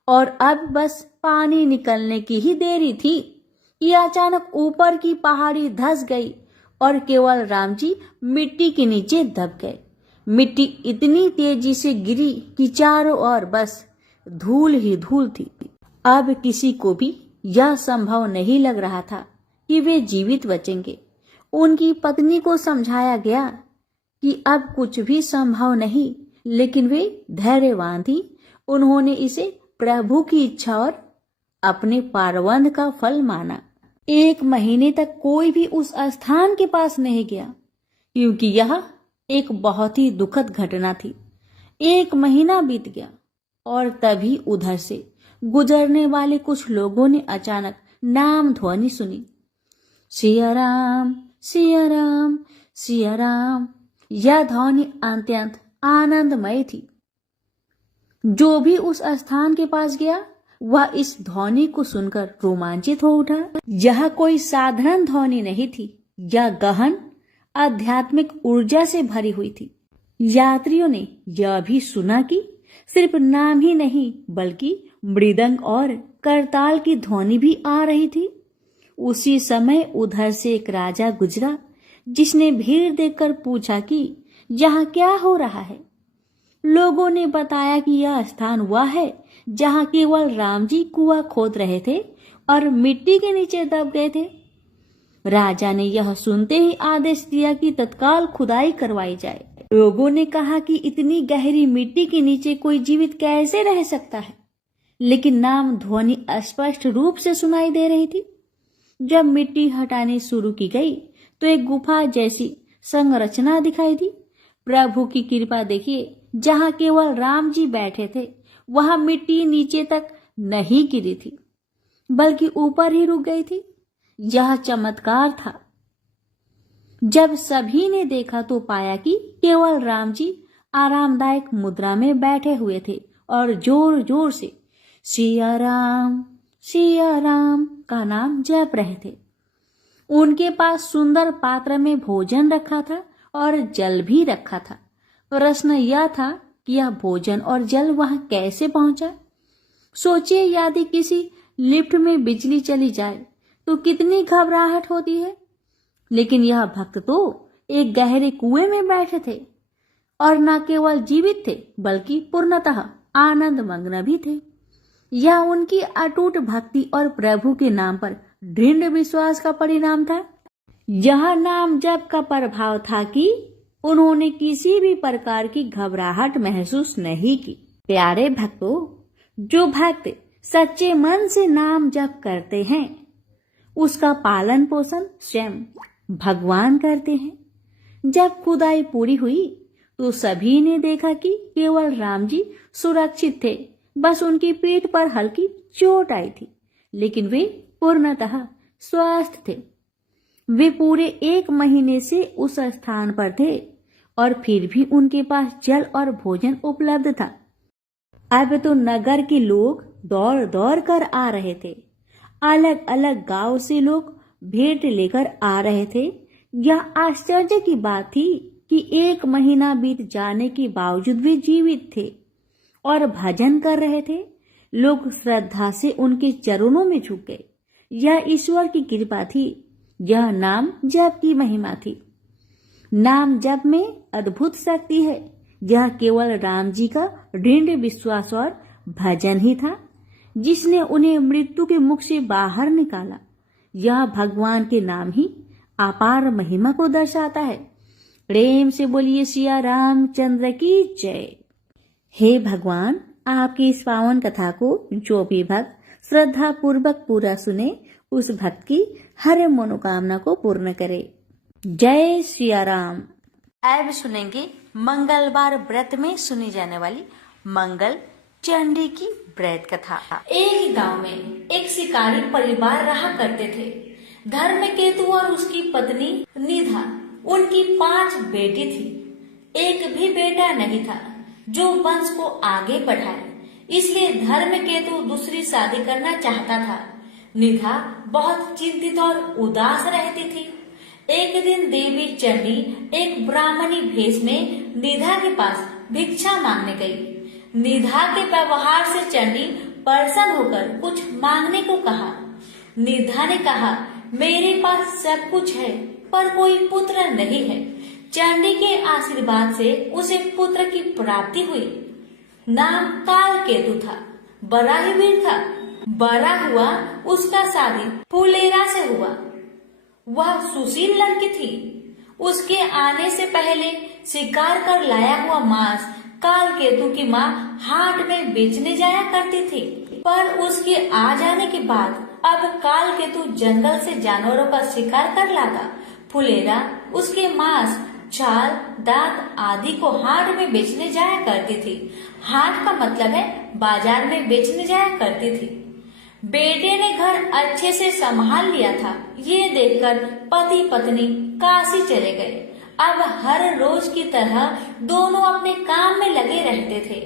और अब बस पानी निकलने की ही देरी थी कि अचानक ऊपर की पहाड़ी धंस गई और केवल राम जी मिट्टी के नीचे दब गए। मिट्टी इतनी तेजी से गिरी कि चारों ओर बस धूल ही धूल थी। अब किसी को भी यह संभव नहीं लग रहा था कि वे जीवित बचेंगे। उनकी पत्नी को समझाया गया कि अब कुछ भी संभव नहीं, लेकिन वे धैर्यवान थी। उन्होंने इसे प्रभु की इच्छा और अपने पारवंध का फल माना। 1 महीने तक कोई भी उस स्थान के पास नहीं गया, क्योंकि यह एक बहुत ही दुखद घटना थी। 1 महीना बीत गया और तभी उधर से गुजरने वाले कुछ लोगों ने अचानक नाम ध्वनि सुनी, सिया राम सिया राम सिया राम। यह ध्वनि अत्यंत आनंदमय थी। जो भी उस स्थान के पास गया वह इस ध्वनि को सुनकर रोमांचित हो उठा। यह कोई साधारण ध्वनि नहीं थी, यह गहन आध्यात्मिक ऊर्जा से भरी हुई थी। यात्रियों ने यह भी सुना कि सिर्फ नाम ही नहीं बल्कि मृदंग और करताल की ध्वनि भी आ रही थी। उसी समय उधर से एक राजा गुजरा, जिसने भीड़ देखकर पूछा कि यहाँ क्या हो रहा है। लोगों ने बताया कि यह स्थान वह है जहाँ केवल राम जी कुआं खोद रहे थे और मिट्टी के नीचे दब गए थे। राजा ने यह सुनते ही आदेश दिया कि तत्काल खुदाई करवाई जाए। लोगों ने कहा कि इतनी गहरी मिट्टी के नीचे कोई जीवित कैसे रह सकता है, लेकिन नाम ध्वनि स्पष्ट रूप से सुनाई दे रही थी। जब मिट्टी हटानी शुरू की गई तो एक गुफा जैसी संरचना दिखाई दी। प्रभु की कृपा देखिए, जहाँ केवल राम जी बैठे थे वहां मिट्टी नीचे तक नहीं गिरी थी, बल्कि ऊपर ही रुक गई थी। यह चमत्कार था। जब सभी ने देखा तो पाया कि केवल राम जी आरामदायक मुद्रा में बैठे हुए थे और जोर जोर से सिया राम का नाम जप रहे थे। उनके पास सुंदर पात्र में भोजन रखा था और जल भी रखा था। प्रश्न यह था कि यह भोजन और जल वहां कैसे पहुंचा। सोचिए, यदि किसी लिफ्ट में बिजली चली जाए तो कितनी घबराहट होती है। लेकिन यह भक्त तो एक गहरे कुएं में बैठे थे और न केवल जीवित थे बल्कि पूर्णतः आनंद मग्न भी थे। यह उनकी अटूट भक्ति और प्रभु के नाम पर दृढ़ विश्वास का परिणाम था। यह नाम जप का प्रभाव था कि उन्होंने किसी भी प्रकार की घबराहट महसूस नहीं की। प्यारे भक्तों, जो भक्त सच्चे मन से नाम जप करते हैं उसका पालन पोषण स्वयं भगवान करते हैं। जब खुदाई पूरी हुई तो सभी ने देखा कि केवल राम जी सुरक्षित थे। बस उनकी पीठ पर हल्की चोट आई थी, लेकिन वे पूर्णतः स्वस्थ थे। वे पूरे 1 महीने से उस स्थान पर थे और फिर भी उनके पास जल और भोजन उपलब्ध था। अब तो नगर के लोग दौड़ दौड़ कर आ रहे थे। अलग अलग गांव से लोग भेंट लेकर आ रहे थे। यह आश्चर्य की बात थी कि 1 महीना बीत जाने के बावजूद वे जीवित थे और भजन कर रहे थे। लोग श्रद्धा से उनके चरणों में झुक गए। यह ईश्वर की कृपा थी। यह नाम जप की महिमा थी। नाम जप में अद्भुत शक्ति है। यह केवल राम जी का दृढ़ विश्वास और भजन ही था जिसने उन्हें मृत्यु के मुख से बाहर निकाला। यह भगवान के नाम ही अपार महिमा को दर्शाता है। प्रेम से बोलिए सिया रामचंद्र की जय। हे भगवान, आपकी इस पावन कथा को जो भी भक्त श्रद्धा पूर्वक पूरा सुने उस भक्त की हर मनोकामना को पूर्ण करे। जय सिया राम। अब सुनेंगे मंगलवार व्रत में सुनी जाने वाली मंगल चंडी की व्रत कथा। एक गांव में एक शिकारी परिवार रहा करते थे। धर्मकेतु और उसकी पत्नी निधा, उनकी 5 बेटी थी। एक भी बेटा नहीं था जो वंश को आगे बढ़ाए, इसलिए धर्मकेतु दूसरी शादी करना चाहता था। निधा बहुत चिंतित और उदास रहती थी। एक दिन देवी चंडी एक ब्राह्मणी भेष में निधा के पास भिक्षा मांगने गई। निधा के व्यवहार से चंडी प्रसन्न होकर कुछ मांगने को कहा। निधा ने कहा, मेरे पास सब कुछ है पर कोई पुत्र नहीं है। चंडी के आशीर्वाद से उसे पुत्र की प्राप्ति हुई। नाम कालकेतु था। बड़ा ही वीर था। बड़ा हुआ उसका शादी फुलेरा से हुआ। वह सुशील लड़की थी। उसके आने से पहले शिकार कर लाया हुआ मांस कालकेतु की माँ हाट में बेचने जाया करती थी। पर उसके आ जाने के बाद अब काल केतु जंगल से जानवरों का शिकार कर लाता। फुलेरा उसके मांस, छाल, दांत आदि को हाट में बेचने जाया करती थी। हाट का मतलब है बाजार में बेचने जाया करती थी। बेटे ने घर अच्छे से संभाल लिया था। ये देखकर पति पत्नी काशी चले गए। अब हर रोज की तरह दोनों अपने काम में लगे रहते थे।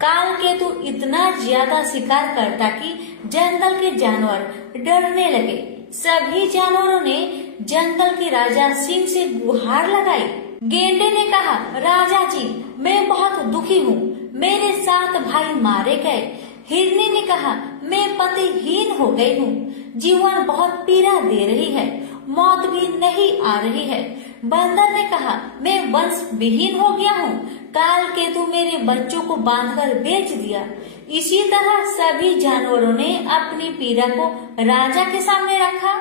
काल केतु इतना ज्यादा शिकार करता कि जंगल के जानवर डरने लगे। सभी जानवरों ने जंगल के राजा सिंह से गुहार लगाई। गेंडे ने कहा, राजा जी, मैं बहुत दुखी हूँ, मेरे 7 भाई मारे गए। हिरनी ने कहा, मैं पतिहीन हो गई हूँ, जीवन बहुत पीड़ा दे रही है, मौत भी नहीं आ रही है। बंदर ने कहा, मैं वंश विहीन हो गया हूँ, काल केतु मेरे बच्चों को बांधकर बेच दिया। इसी तरह सभी जानवरों ने अपनी पीड़ा को राजा के सामने रखा।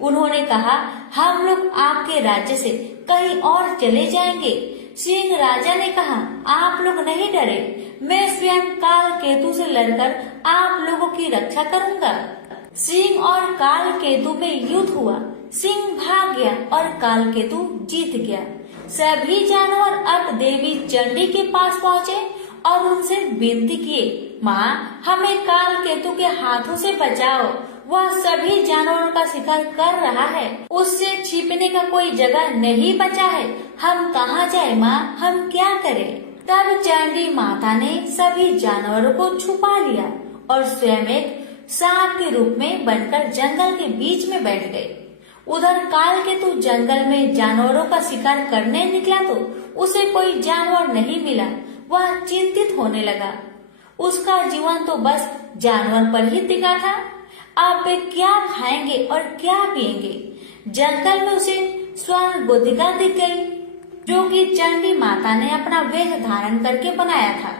उन्होंने कहा, हम लोग आपके राज्य से कहीं और चले जाएंगे। सिंह राजा ने कहा, आप लोग नहीं डरे, मैं स्वयं काल केतु से लड़कर आप लोगों की रक्षा करूंगा। सिंह और काल केतु में युद्ध हुआ। सिंह भाग गया और काल केतु जीत गया। सभी जानवर अब देवी चंडी के पास पहुँचे और उनसे विनती किए, माँ, हमें काल केतु के हाथों से बचाओ, वह सभी जानवरों का शिकार कर रहा है, उससे छिपने का कोई जगह नहीं बचा है, हम कहाँ जाए माँ, हम क्या करें। तब चंडी माता ने सभी जानवरों को छुपा लिया और स्वयं एक सांप के रूप में बनकर जंगल के बीच में बैठ गए। उधर काल केतु जंगल में जानवरों का शिकार करने निकला तो उसे कोई जानवर नहीं मिला। वह चिंतित होने लगा। उसका जीवन तो बस जानवर पर ही टिका था। अब वे क्या खाएंगे और क्या पिएंगे। जंगल में उसे स्वर्ण गोधिका दिख गई, जो कि चंडी माता ने अपना वेश धारण करके बनाया था।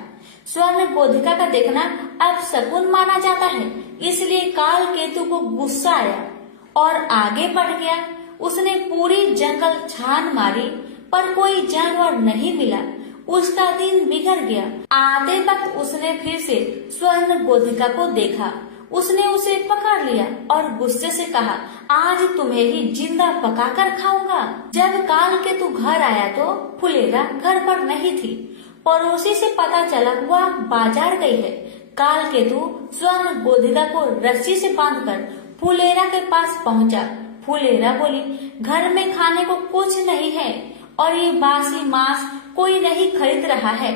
स्वर्ण गोधिका का देखना अब शकुन माना जाता है, इसलिए काल केतु को गुस्सा आया और आगे बढ़ गया। उसने पूरी जंगल छान मारी पर कोई जानवर नहीं मिला। उसका दिन बिगड़ गया। आते वक्त उसने फिर से स्वर्ण गोधिका को देखा। उसने उसे पकड़ लिया और गुस्से से कहा, आज तुम्हें ही जिंदा पकाकर खाऊंगा। जब काल केतु घर आया तो फुलेरा घर पर नहीं थी। पड़ोसी से पता चला वह बाजार गई है। काल केतु स्वर्ण गोधिका को रस्सी से बांधकर फुलेरा के पास पहुंचा। फुलेरा बोली, घर में खाने को कुछ नहीं है और ये बासी मांस कोई नहीं खरीद रहा है।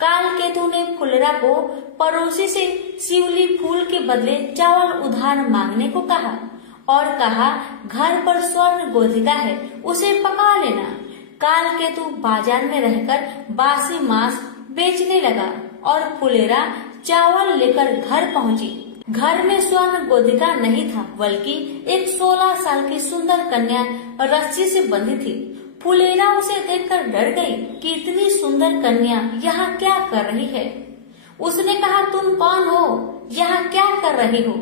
काल केतु ने फुलेरा को पड़ोसी से शिवली फूल के बदले चावल उधार मांगने को कहा और कहा, घर पर स्वर्ण गोधिका है, उसे पका लेना। काल केतु बाजार में रहकर बासी मांस बेचने लगा और फुलेरा चावल लेकर घर पहुंची। घर में स्वर्ण गोधिका नहीं था, बल्कि एक 16 साल की सुंदर कन्या रस्सी से बंधी थी। फुलेरा उसे देखकर डर गई कि इतनी सुंदर कन्या यहाँ क्या कर रही है। उसने कहा, तुम कौन हो, यहाँ क्या कर रही हो।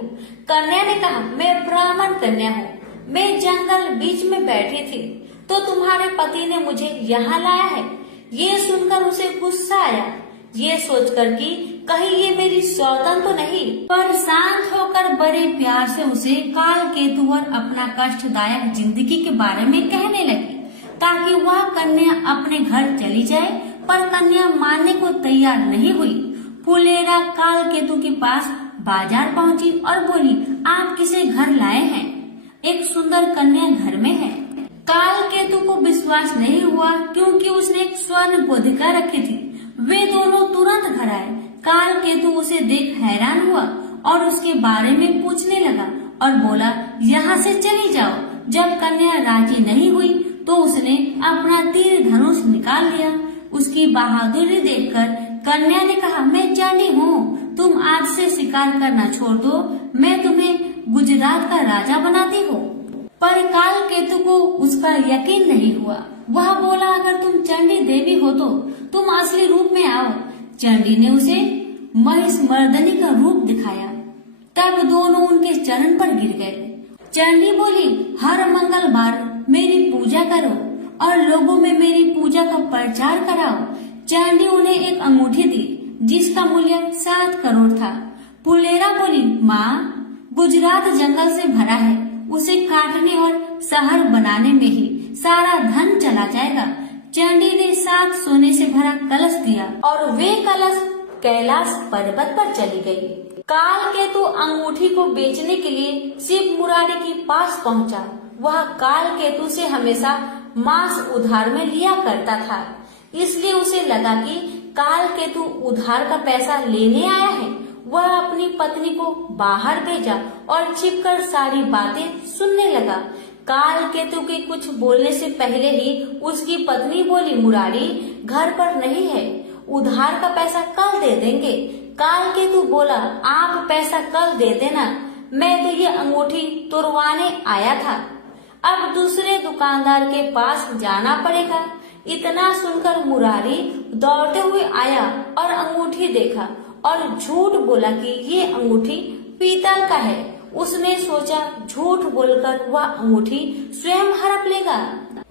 कन्या ने कहा, मैं ब्राह्मण कन्या हूँ, मैं जंगल बीच में बैठी थी तो तुम्हारे पति ने मुझे यहाँ लाया है। ये सुनकर उसे गुस्सा आया, ये सोचकर कि कहीं ये मेरी सौतन तो नहीं। पर शांत होकर बड़े प्यार से उसे काल केतु और अपना कष्टदायक जिंदगी के बारे में कहने लगी ताकि वह कन्या अपने घर चली जाए। पर कन्या मानने को तैयार नहीं हुई। फुलेरा काल केतु के पास बाजार पहुंची और बोली, आप किसे घर लाए हैं? एक सुंदर कन्या घर में है। काल केतु को विश्वास नहीं हुआ क्योंकि उसने एक स्वर्ण गोधिका रखी थी। वे दोनों तुरंत घर आए। काल केतु उसे देख हैरान हुआ और उसके बारे में पूछने लगा और बोला, यहाँ से चली जाओ। जब कन्या राजी नहीं हुई तो उसने अपना तीर धनुष निकाल लिया। उसकी बहादुरी देखकर कन्या ने कहा, मैं चंडी हूँ, तुम आज से शिकार करना छोड़ दो, मैं तुम्हें गुजरात का राजा बनाती हूँ। पर काल केतु को उसका यकीन नहीं हुआ। वह बोला, अगर तुम चंडी देवी हो तो तुम असली रूप में आओ। चंडी ने उसे महिष मर्दनी का रूप दिखाया। तब दोनों उनके चरण पर गिर गए। चंडी बोली, हर मंगलवार मेरी पूजा करो और लोगों में मेरी पूजा का प्रचार कराओ। चंडी उन्हें एक अंगूठी दी जिसका मूल्य 7 करोड़ था। फुलेरा बोली, माँ, गुजरात जंगल से भरा है, उसे काटने और शहर बनाने में ही सारा धन चला जाएगा। चंडी ने 7 सोने से भरा कलश दिया और वे कलश कैलाश पर्वत पर चली गई। काल केतु अंगूठी को बेचने के लिए शिव मुरारी के पास पहुंचा। वह काल केतु से हमेशा मांस उधार में लिया करता था, इसलिए उसे लगा कि काल केतु उधार का पैसा लेने आया है। वह अपनी पत्नी को बाहर भेजा और छिपकर सारी बातें सुनने लगा। काल केतु के कुछ बोलने से पहले ही उसकी पत्नी बोली, मुरारी घर पर नहीं है, उधार का पैसा कल दे देंगे। काल केतु बोला, आप पैसा कल दे देना, मैं तो ये अंगूठी तुड़वाने आया था, अब दूसरे दुकानदार के पास जाना पड़ेगा। इतना सुनकर मुरारी दौड़ते हुए आया और अंगूठी देखा और झूठ बोला कि ये अंगूठी पीतल का है। उसने सोचा झूठ बोलकर वह अंगूठी स्वयं हड़प लेगा।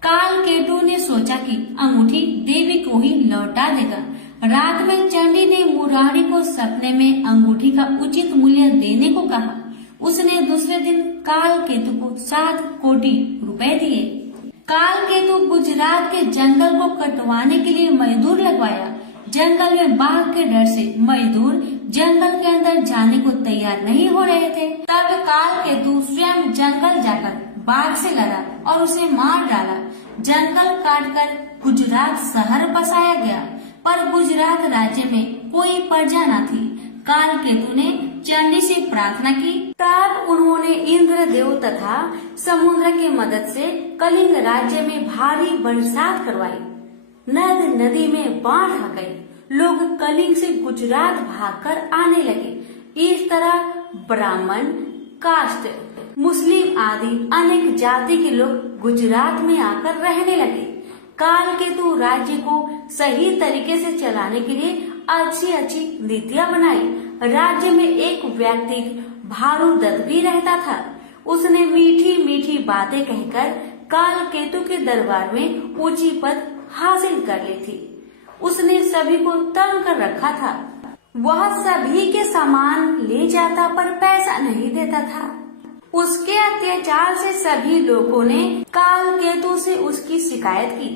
काल केतु ने सोचा कि अंगूठी देवी को ही लौटा देगा। रात में चंडी ने मुरारी को सपने में अंगूठी का उचित मूल्य देने को कहा। उसने दूसरे दिन काल केतु को 7 कोटि रुपए दिए। काल केतु गुजरात के जंगल को कटवाने के लिए मजदूर लगवाया। जंगल में बाघ के डर से मजदूर जंगल के अंदर जाने को तैयार नहीं हो रहे थे। तब काल केतु स्वयं जंगल जाकर बाघ से लड़ा और उसे मार डाला। जंगल काटकर गुजरात शहर बसाया गया, पर गुजरात राज्य में कोई प्रजा न थी। काल केतु ने चंडी से प्रार्थना की, तब उन्होंने इंद्रदेव तथा समुद्र की मदद से कलिंग राज्य में भारी बरसात करवाई। नद नदी में बाढ़ आ गई। लोग कलिंग से गुजरात भागकर आने लगे। इस तरह ब्राह्मण, काष्ट, मुस्लिम आदि अनेक जाति के लोग गुजरात में आकर रहने लगे। काल केतु राज्य को सही तरीके से चलाने के लिए अच्छी अच्छी नीतियां बनाई। राज्य में एक व्यक्ति भानुदत्त भी रहता था। उसने मीठी मीठी बातें कहकर काल केतु के दरबार में ऊंची पद हासिल कर ली थी। उसने सभी को तंग कर रखा था। वह सभी के सामान ले जाता पर पैसा नहीं देता था। उसके अत्याचार से सभी लोगों ने काल केतु से उसकी शिकायत की।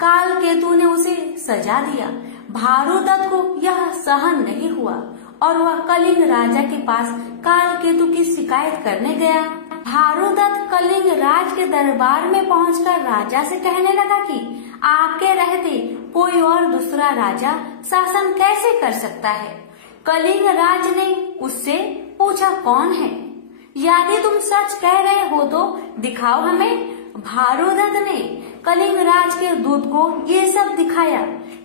काल केतु ने उसे सजा दिया। भानुदत्त को यह सहन नहीं हुआ और वह कलिंग राजा के पास काल केतु की शिकायत करने गया। भानुदत्त कलिंग राज के दरबार में पहुंचकर राजा से कहने लगा कि आपके रहते कोई और दूसरा राजा शासन कैसे कर सकता है। कलिंग राज ने उससे पूछा, कौन है? यदि तुम सच कह रहे हो तो दिखाओ हमें। भानुदत्त ने कलिंग राज के दूत को ये सब दिखाया।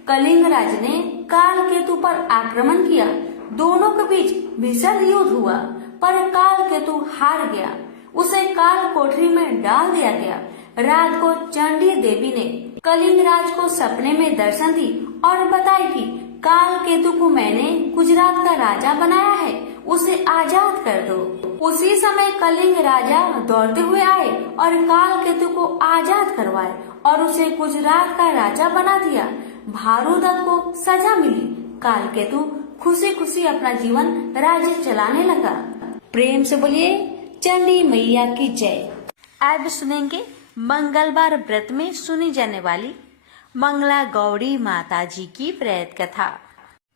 कलिंग राज ने काल केतु पर आक्रमण किया। दोनों के बीच भीषण युद्ध हुआ, पर काल केतु हार गया। उसे काल कोठरी में डाल दिया गया। रात को चंडी देवी ने कलिंग राज को सपने में दर्शन दी और बताई कि काल केतु को मैंने गुजरात का राजा बनाया है, उसे आजाद कर दो। उसी समय कलिंग राजा दौड़ते हुए आए और काल केतु को आजाद करवाए और उसे गुजरात का राजा बना दिया। भानुदत्त को सजा मिली। काल केतु खुशी खुशी अपना जीवन राज्य चलाने लगा। प्रेम से बोलिए चंडी मैया की जय। अब सुनेंगे मंगलवार व्रत में सुनी जाने वाली मंगला गौरी माता जी की प्रेत कथा।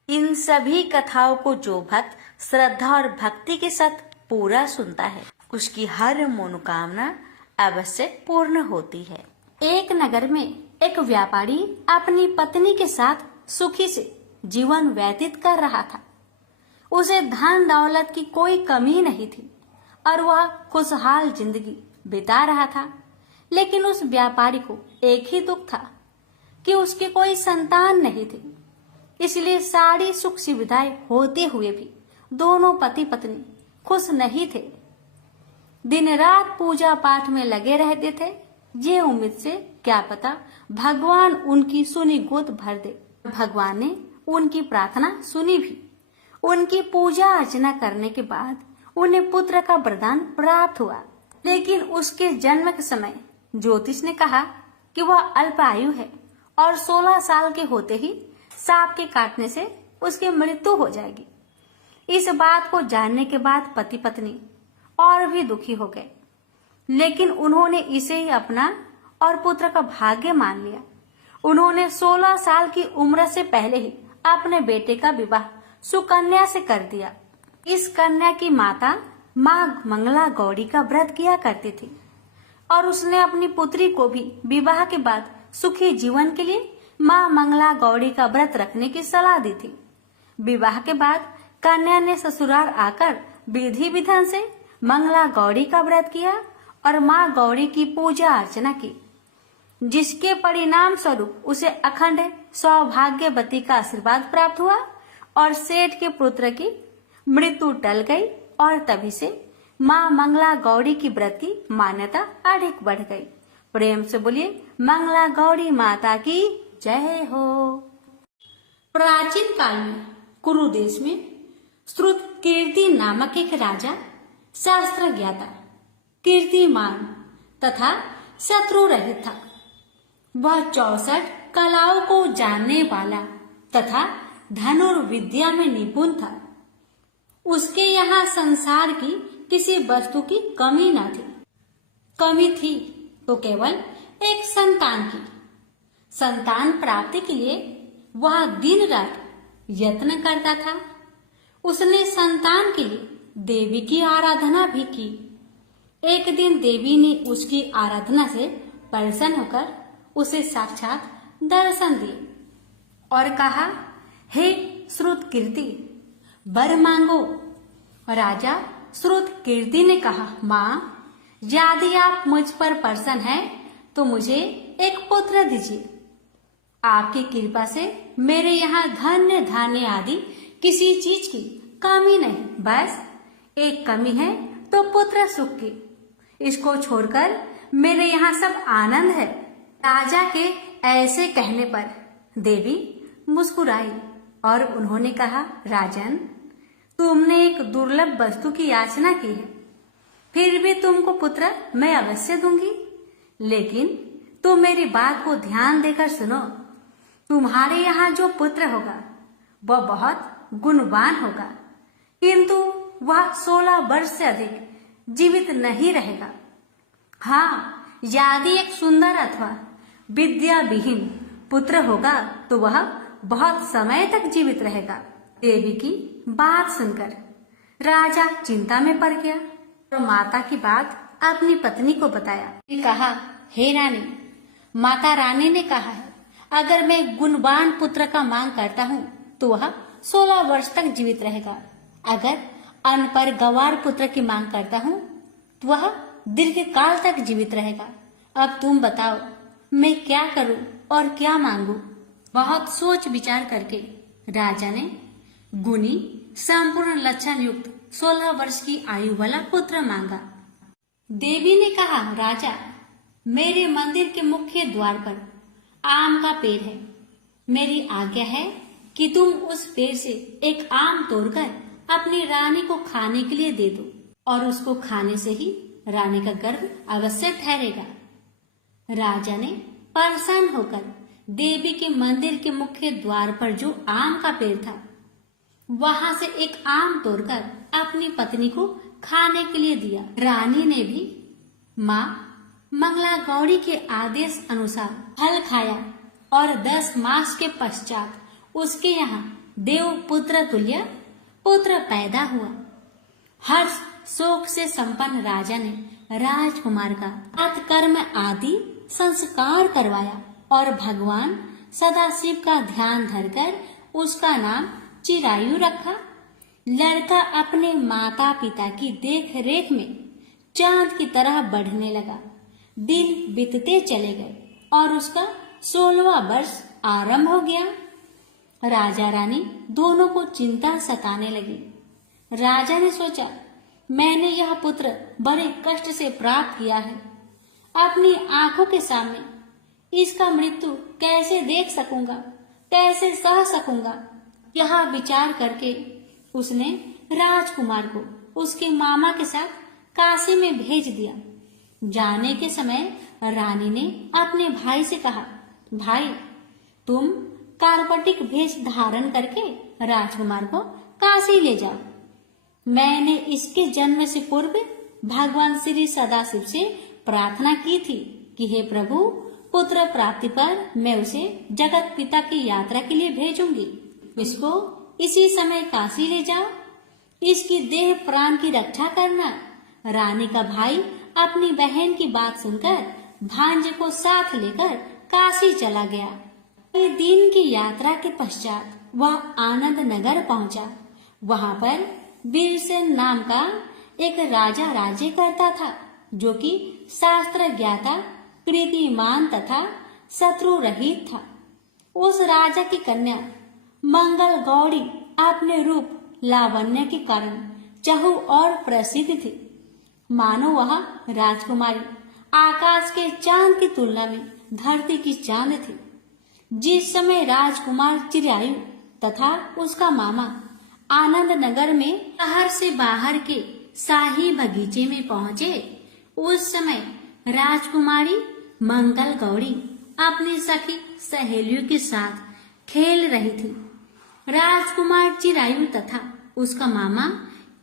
इन सभी कथाओं को जो भक्त श्रद्धा और भक्ति के साथ पूरा सुनता है, उसकी हर मनोकामना अवश्य पूर्ण होती है। एक नगर में एक व्यापारी अपनी पत्नी के साथ सुखी से जीवन व्यतीत कर रहा था। उसे धन दौलत की कोई कमी नहीं थी और वह खुशहाल जिंदगी बिता रहा था। लेकिन उस व्यापारी को एक ही दुख था कि उसके कोई संतान नहीं थी। इसलिए सारी सुख सुविधाएं होते हुए भी दोनों पति पत्नी खुश नहीं थे। दिन रात पूजा पाठ में लगे रहते थे, ये उम्मीद से क्या पता भगवान उनकी सुनी गोद भर दे। भगवान ने उनकी प्रार्थना सुनी भी। उनकी पूजा अर्चना करने के बाद उन्हें पुत्र का वरदान प्राप्त हुआ। लेकिन उसके जन्म के समय ज्योतिष ने कहा कि वह अल्प आयु है और 16 साल के होते ही सांप के काटने से उसकी मृत्यु हो जाएगी। इस बात को जानने के बाद पति पत्नी और भी दुखी हो गए, लेकिन उन्होंने इसे ही अपना और पुत्र का भाग्य मान लिया। उन्होंने 16 साल की उम्र से पहले ही अपने बेटे का विवाह सुकन्या से कर दिया। इस कन्या की माता माँ मंगला गौरी का व्रत किया करती थी और उसने अपनी पुत्री को भी विवाह के बाद सुखी जीवन के लिए माँ मंगला गौरी का व्रत रखने की सलाह दी थी। विवाह के बाद कन्या ने ससुराल आकर विधि विधान से मंगला गौरी का व्रत किया और माँ गौरी की पूजा अर्चना की, जिसके परिणाम स्वरूप उसे अखंड सौभाग्यवती का आशीर्वाद प्राप्त हुआ और सेठ के पुत्र की मृत्यु टल गई और तभी से माँ मंगला गौरी की व्रत की मान्यता अधिक बढ़ गई। प्रेम से बोलिए मंगला गौरी माता की जय हो। प्राचीन काल में कुरु देश में श्रुत कीर्ति नामक एक राजा शास्त्र ज्ञाता, कीर्तिमान तथा शत्रु रहित था। वह 64 कलाओं को जानने वाला तथा धनुर्विद्या में निपुण था। उसके यहाँ संसार की किसी वस्तु की कमी न थी। कमी थी तो केवल एक संतान की। संतान प्राप्ति के लिए वह दिन रात यत्न करता था। उसने संतान के लिए देवी की आराधना भी की। एक दिन देवी ने उसकी आराधना से प्रसन्न होकर उसे साक्षात दर्शन दिए और कहा, हे श्रुत कीर्ति, वर मांगो। राजा श्रुत कीर्ति ने कहा, माँ, यदि आप मुझ पर प्रसन्न हैं तो मुझे एक पुत्र दीजिए। आपकी कृपा से मेरे यहाँ धन्य धान्य आदि किसी चीज की कमी नहीं, बस एक कमी है तो पुत्र सुख की। इसको छोड़कर मेरे यहाँ सब आनंद है। राजा के ऐसे कहने पर देवी मुस्कुराई और उन्होंने कहा, राजन, तुमने एक दुर्लभ वस्तु की याचना की है, फिर भी तुमको पुत्र मैं अवश्य दूंगी। लेकिन तुम मेरी बात को ध्यान देकर सुनो। तुम्हारे यहाँ जो पुत्र होगा वह बहुत गुणवान होगा, किंतु वह 16 वर्ष से अधिक जीवित नहीं रहेगा। हाँ, यदि एक सुंदर अथवा विद्या विहीन पुत्र होगा तो वह बहुत समय तक जीवित रहेगा। देवी की बात सुनकर राजा चिंता में पड़ गया और माता की बात अपनी पत्नी को बताया। कहा, हे रानी, माता रानी ने कहा है, अगर मैं गुणवान पुत्र का मांग करता हूँ तो वह 16 वर्ष तक जीवित रहेगा। अगर अनपढ़ गंवार पुत्र की मांग करता हूँ तो वह दीर्घ काल तक जीवित रहेगा। अब तुम बताओ मैं क्या करूं और क्या मांगू। बहुत सोच विचार करके राजा ने गुणी संपूर्ण लक्षण युक्त 16 वर्ष की आयु वाला पुत्र मांगा। देवी ने कहा, राजा, मेरे मंदिर के मुख्य द्वार पर आम का पेड़ है। मेरी आज्ञा है कि तुम उस पेड़ से एक आम तोड़कर अपनी रानी को खाने के लिए दे दो और उसको खाने से ही रानी का गर्भ अवश्य ठहरेगा। राजा ने प्रसन्न होकर देवी के मंदिर के मुख्य द्वार पर जो आम का पेड़ था वहां से एक आम तोड़कर अपनी पत्नी को खाने के लिए दिया। रानी ने भी माँ मंगला गौरी के आदेश अनुसार फल खाया और 10 मास के पश्चात उसके यहाँ देव पुत्र तुल्य पुत्र पैदा हुआ। हर्ष शोक से संपन्न राजा ने राजकुमार का अतकर्म आदि संस्कार करवाया और भगवान सदाशिव का ध्यान धरकर उसका नाम चिरायु रखा। लड़का अपने माता पिता की देख रेख में चांद की तरह बढ़ने लगा। दिन बीतते चले गए और उसका 16वां वर्ष आरंभ हो गया। राजा रानी दोनों को चिंता सताने लगी। राजा ने सोचा, मैंने यह पुत्र बड़े कष्ट से प्राप्त किया है, अपनी आंखों के सामने इसका मृत्यु कैसे देख सकूंगा, कैसे सह सकूंगा। यह विचार करके उसने राजकुमार को उसके मामा के साथ काशी में भेज दिया। जाने के समय रानी ने अपने भाई से कहा, भाई, तुम कार्पटिक भेष धारण करके राजकुमार को काशी ले जाओ मैंने इसके जन्म से पूर्व भगवान श्री सदाशिव से प्रार्थना की थी कि हे प्रभु, पुत्र प्राप्ति पर मैं उसे जगत पिता की यात्रा के लिए भेजूंगी। इसको इसी समय काशी ले जाओ, इसकी देह प्राण की रक्षा करना। रानी का भाई अपनी बहन की बात सुनकर भांजे को साथ लेकर काशी चला गया। कई दिन की यात्रा के पश्चात वह आनंद नगर पहुंचा। वहां पर वीरसेन नाम का एक राजा राज्य करता था, जो कि शास्त्र ज्ञाता, कीर्तिमान तथा शत्रु रहित था। उस राजा की कन्या मंगल गौरी अपने रूप लावण्य के कारण चहु और प्रसिद्ध थी। मानो वह राजकुमारी आकाश के चांद की तुलना में धरती की चांद थी। जिस समय राजकुमार चिरायु तथा उसका मामा आनंद नगर में शहर से बाहर के शाही बगीचे में पहुंचे, उस समय राजकुमारी मंगल गौरी अपनी सखी सहेलियों के साथ खेल रही थी। राजकुमार चिरायु तथा उसका मामा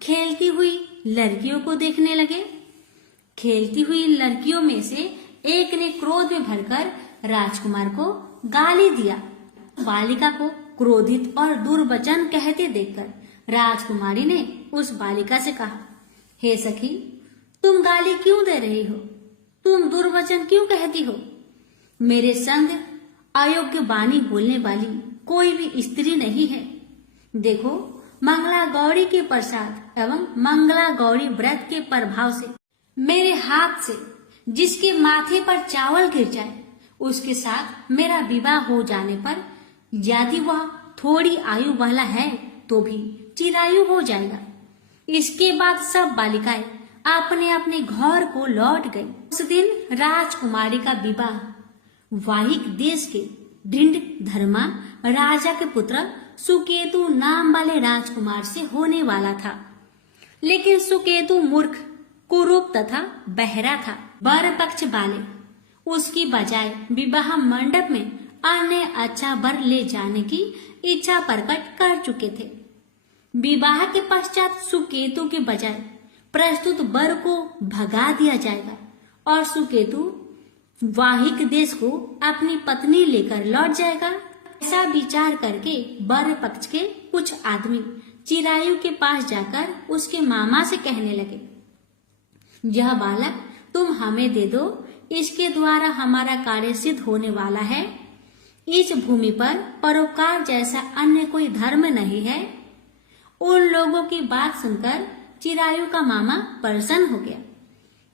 खेलती हुई लड़कियों को देखने लगे। खेलती हुई लड़कियों में से एक ने क्रोध में भरकर राजकुमार को गाली दिया। बालिका को क्रोधित और दुर्वचन कहते देखकर राजकुमारी ने उस बालिका से कहा, हे सखी, तुम गाली क्यों दे रही हो? तुम दुर्वचन क्यों कहती हो? मेरे संग अयोग्य वाणी बोलने वाली कोई भी स्त्री नहीं है। देखो, मंगला गौरी के प्रसाद एवं मंगला गौरी व्रत के प्रभाव से मेरे हाथ से जिसके माथे पर चावल गिर जाए, उसके साथ मेरा विवाह हो जाने पर यदि वह थोड़ी आयु वाला है तो भी चिरायु हो जाएगा। इसके बाद सब बालिकाएं अपने अपने घर को लौट गई। उस दिन राजकुमारी का विवाह वाहिक देश के ढिंड धर्मा राजा के पुत्र सुकेतु नाम वाले राजकुमार से होने वाला था। लेकिन सुकेतु मूर्ख, कुरूप तथा बहरा था। वर पक्ष वाले उसकी बजाय विवाह मंडप में अन्य अच्छा वर ले जाने की इच्छा प्रकट कर चुके थे। विवाह के पश्चात सुकेतु के बजाय प्रस्तुत वर को भगा दिया जाएगा और सुकेतु वाहिक देश को अपनी पत्नी लेकर लौट जाएगा। ऐसा विचार करके वर पक्ष के कुछ आदमी चिरायु के पास जाकर उसके मामा से कहने लगे, यह बालक तुम हमें दे दो, इसके द्वारा हमारा कार्य सिद्ध होने वाला है। इस भूमि पर परोपकार जैसा अन्य कोई धर्म नहीं है। उन लोगों की बात सुनकर चिरायु का मामा प्रसन्न हो गया,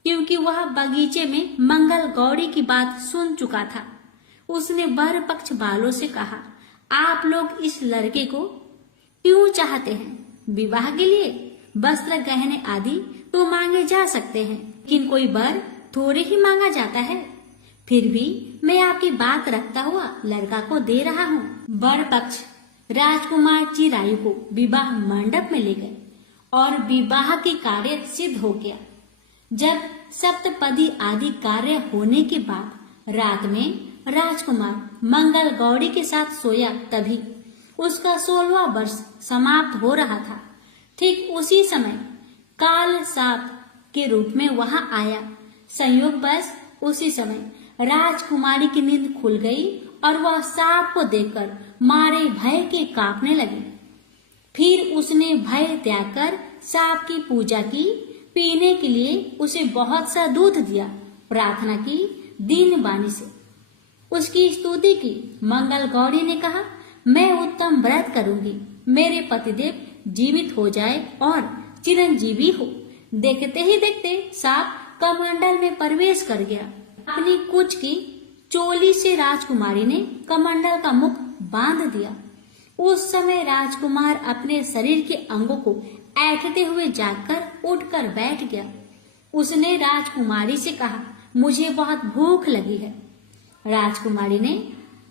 क्योंकि वह बगीचे में मंगल गौरी की बात सुन चुका था। उसने वर पक्ष वालों से कहा, आप लोग इस लड़के को क्यों चाहते हैं? विवाह के लिए वस्त्र गहने आदि तो मांगे जा सकते हैं, लेकिन कोई वर थोड़े ही मांगा जाता है। फिर भी मैं आपकी बात रखता हुआ लड़का को दे रहा हूँ। वर पक्ष राजकुमार चिरायु को विवाह मंडप में ले गए और विवाह के कार्य सिद्ध हो गया। जब सप्तपदी आदि कार्य होने के बाद रात में राजकुमार मंगल गौरी के साथ सोया, तभी उसका 16वां वर्ष समाप्त हो रहा था। ठीक उसी समय काल साप के रूप में वहां आया। संयोगवश उसी समय राजकुमारी की नींद खुल गई और वह सांप को देखकर मारे भय के कांपने लगी। फिर उसने भय त्याग कर सांप की पूजा की, पीने के लिए उसे बहुत सा दूध दिया, प्रार्थना की दीन वाणी से, उसकी स्तुति की। मंगल गौरी ने कहा, मैं उत्तम व्रत करूंगी, मेरे पतिदेव जीवित हो जाए और चिरंजीवी हो। देखते ही देखते सांप कमंडल में प्रवेश कर गया। अपनी कुछ की चोली से राजकुमारी ने कमंडल का मुख बांध दिया। उस समय राजकुमार अपने शरीर के अंगों को ऐंठते हुए जागकर उठकर बैठ गया। उसने राजकुमारी से कहा, मुझे बहुत भूख लगी है। राजकुमारी ने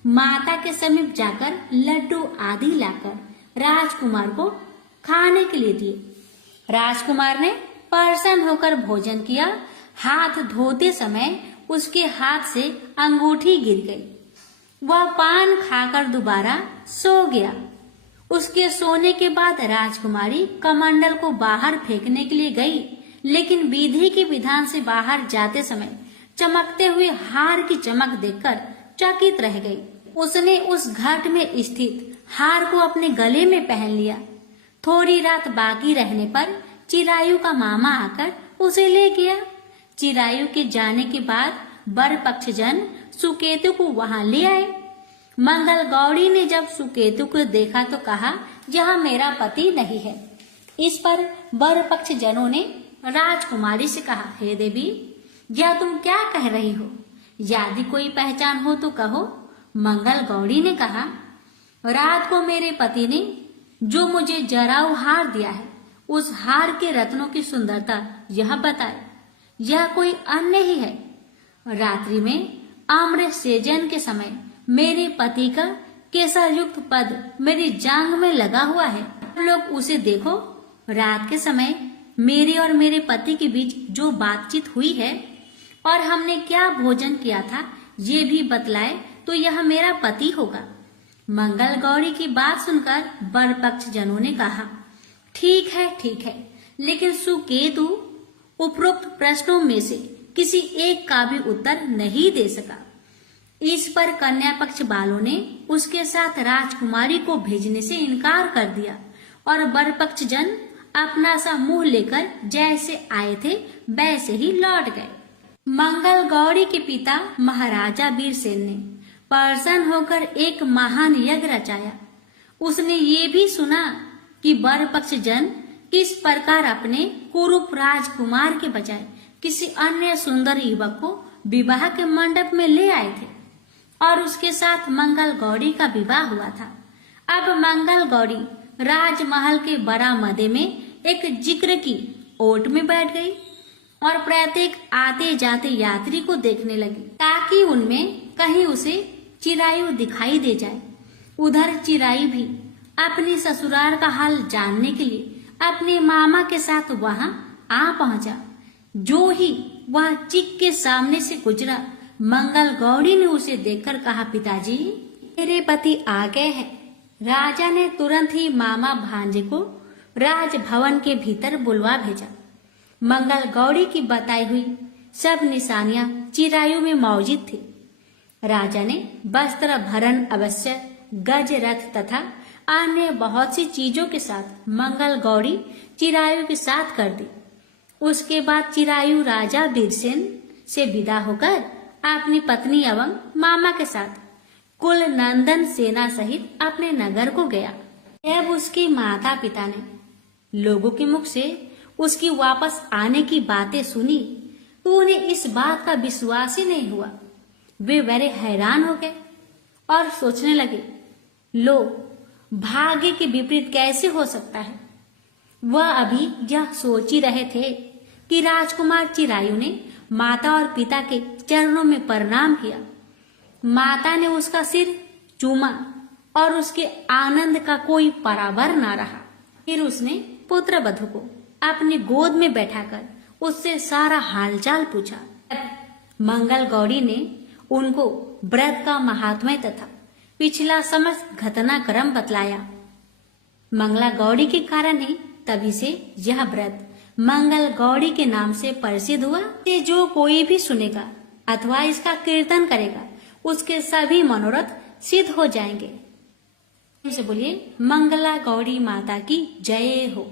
माता के समीप जाकर लड्डू आदि लाकर राजकुमार को खाने के लिए दिए। राजकुमार ने प्रसन्न होकर भोजन किया। हाथ धोते समय उसके हाथ से अंगूठी गिर गई। वह पान खाकर दोबारा सो गया। उसके सोने के बाद राजकुमारी कमंडल को बाहर फेंकने के लिए गई, लेकिन विधि के विधान से बाहर जाते समय चमकते हुए हार की चमक देखकर चकित रह गई। उसने उस घट में स्थित हार को अपने गले में पहन लिया। थोड़ी रात बाकी रहने पर चिरायु का मामा आकर उसे ले गया। चिरायु के जाने के बाद वर पक्षजन सुकेतु को वहां ले आए। मंगल गौरी ने जब सुकेतु को देखा तो कहा, यह मेरा पति नहीं है। इस पर वर पक्ष जनों ने राजकुमारी से कहा, हे देवी, यह तुम क्या कह रही हो? यदि कोई पहचान हो तो कहो। मंगल गौरी ने कहा, रात को मेरे पति ने जो मुझे जराऊ हार दिया है, उस हार के रत्नों की सुंदरता यह बताए, यह कोई अन्य ही है। रात्रि में अमृत सेजन के समय मेरे पति का केसर युक्त पद मेरी जांग में लगा हुआ है। लोग उसे देखो। रात के समय मेरे और मेरे पति के बीच जो बातचीत हुई है और हमने क्या भोजन किया था, ये भी बतलाए तो यह मेरा पति होगा। मंगल गौरी की बात सुनकर वर पक्ष जनों ने कहा, ठीक है, लेकिन सुकेतु उपरोक्त प्रश्नों में से किसी एक का भी उत्तर नहीं दे सका। इस पर कन्या पक्ष वालों ने उसके साथ राजकुमारी को भेजने से इनकार कर दिया और वर पक्ष जन अपना सा मुंह लेकर जैसे आए थे वैसे ही लौट गए। मंगल गौरी के पिता महाराजा वीरसेन ने प्रसन्न होकर एक महान यज्ञ रचाया। उसने ये भी सुना कि वर पक्ष जन किस प्रकार अपने कुरूप राजकुमार के बजाय किसी अन्य सुंदर युवक को विवाह के मंडप में ले आए थे और उसके साथ मंगल गौरी का विवाह हुआ था। अब मंगल गौरी राजमहल के बरामदे में एक जिक्र की ओट में बैठ गई और प्रत्येक आते जाते यात्री को देखने लगी ताकि उनमें कहीं उसे चिरायु दिखाई दे जाए। उधर चिरायु भी अपनी ससुराल का हाल जानने के लिए अपने मामा के साथ वहां आ पहुंचा। जो ही वह चिक के सामने से गुजरा, मंगल गौरी ने उसे देखकर कहा, पिताजी, मेरे पति आ गए हैं। राजा ने तुरंत ही मामा भांजे को राजभवन के भीतर बुलवा भेजा। मंगल गौरी की बताई हुई सब निशानियां चिरायु में मौजूद थी। राजा ने वस्त्र भरण अवश्य, गज रथ तथा अन्य बहुत सी चीजों के साथ मंगल गौरी चिरायु के साथ कर दी। उसके बाद चिरायु राजा वीरसेन से विदा होकर अपनी पत्नी एवं मामा के साथ कुल नंदन सेना सहित अपने नगर को गया। जब उसके माता पिता ने लोगों के मुख से उसकी वापस आने की बातें सुनी तो उन्हें इस बात का विश्वास ही नहीं हुआ। वे बड़े हैरान हो गए और सोचने लगे, लो, भाग्य के विपरीत कैसे हो सकता है। वह अभी यह सोच ही रहे थे कि राजकुमार चिरायु ने माता और पिता के चरणों में प्रणाम किया। माता ने उसका सिर चूमा और उसके आनंद का कोई पराबर ना रहा। फिर उसने पुत्र वधू को अपनी गोद में बैठाकर उससे सारा हालचाल पूछा। मंगल गौरी ने उनको व्रत का महात्म्य तथा पिछला समस्त घटनाक्रम बतलाया। मंगला गौरी के कारण ही तभी से यह व्रत मंगल गौरी के नाम से प्रसिद्ध हुआ। जो कोई भी सुनेगा अथवा इसका कीर्तन करेगा, उसके सभी मनोरथ सिद्ध हो जाएंगे। बोलिए, मंगला गौरी माता की जय हो।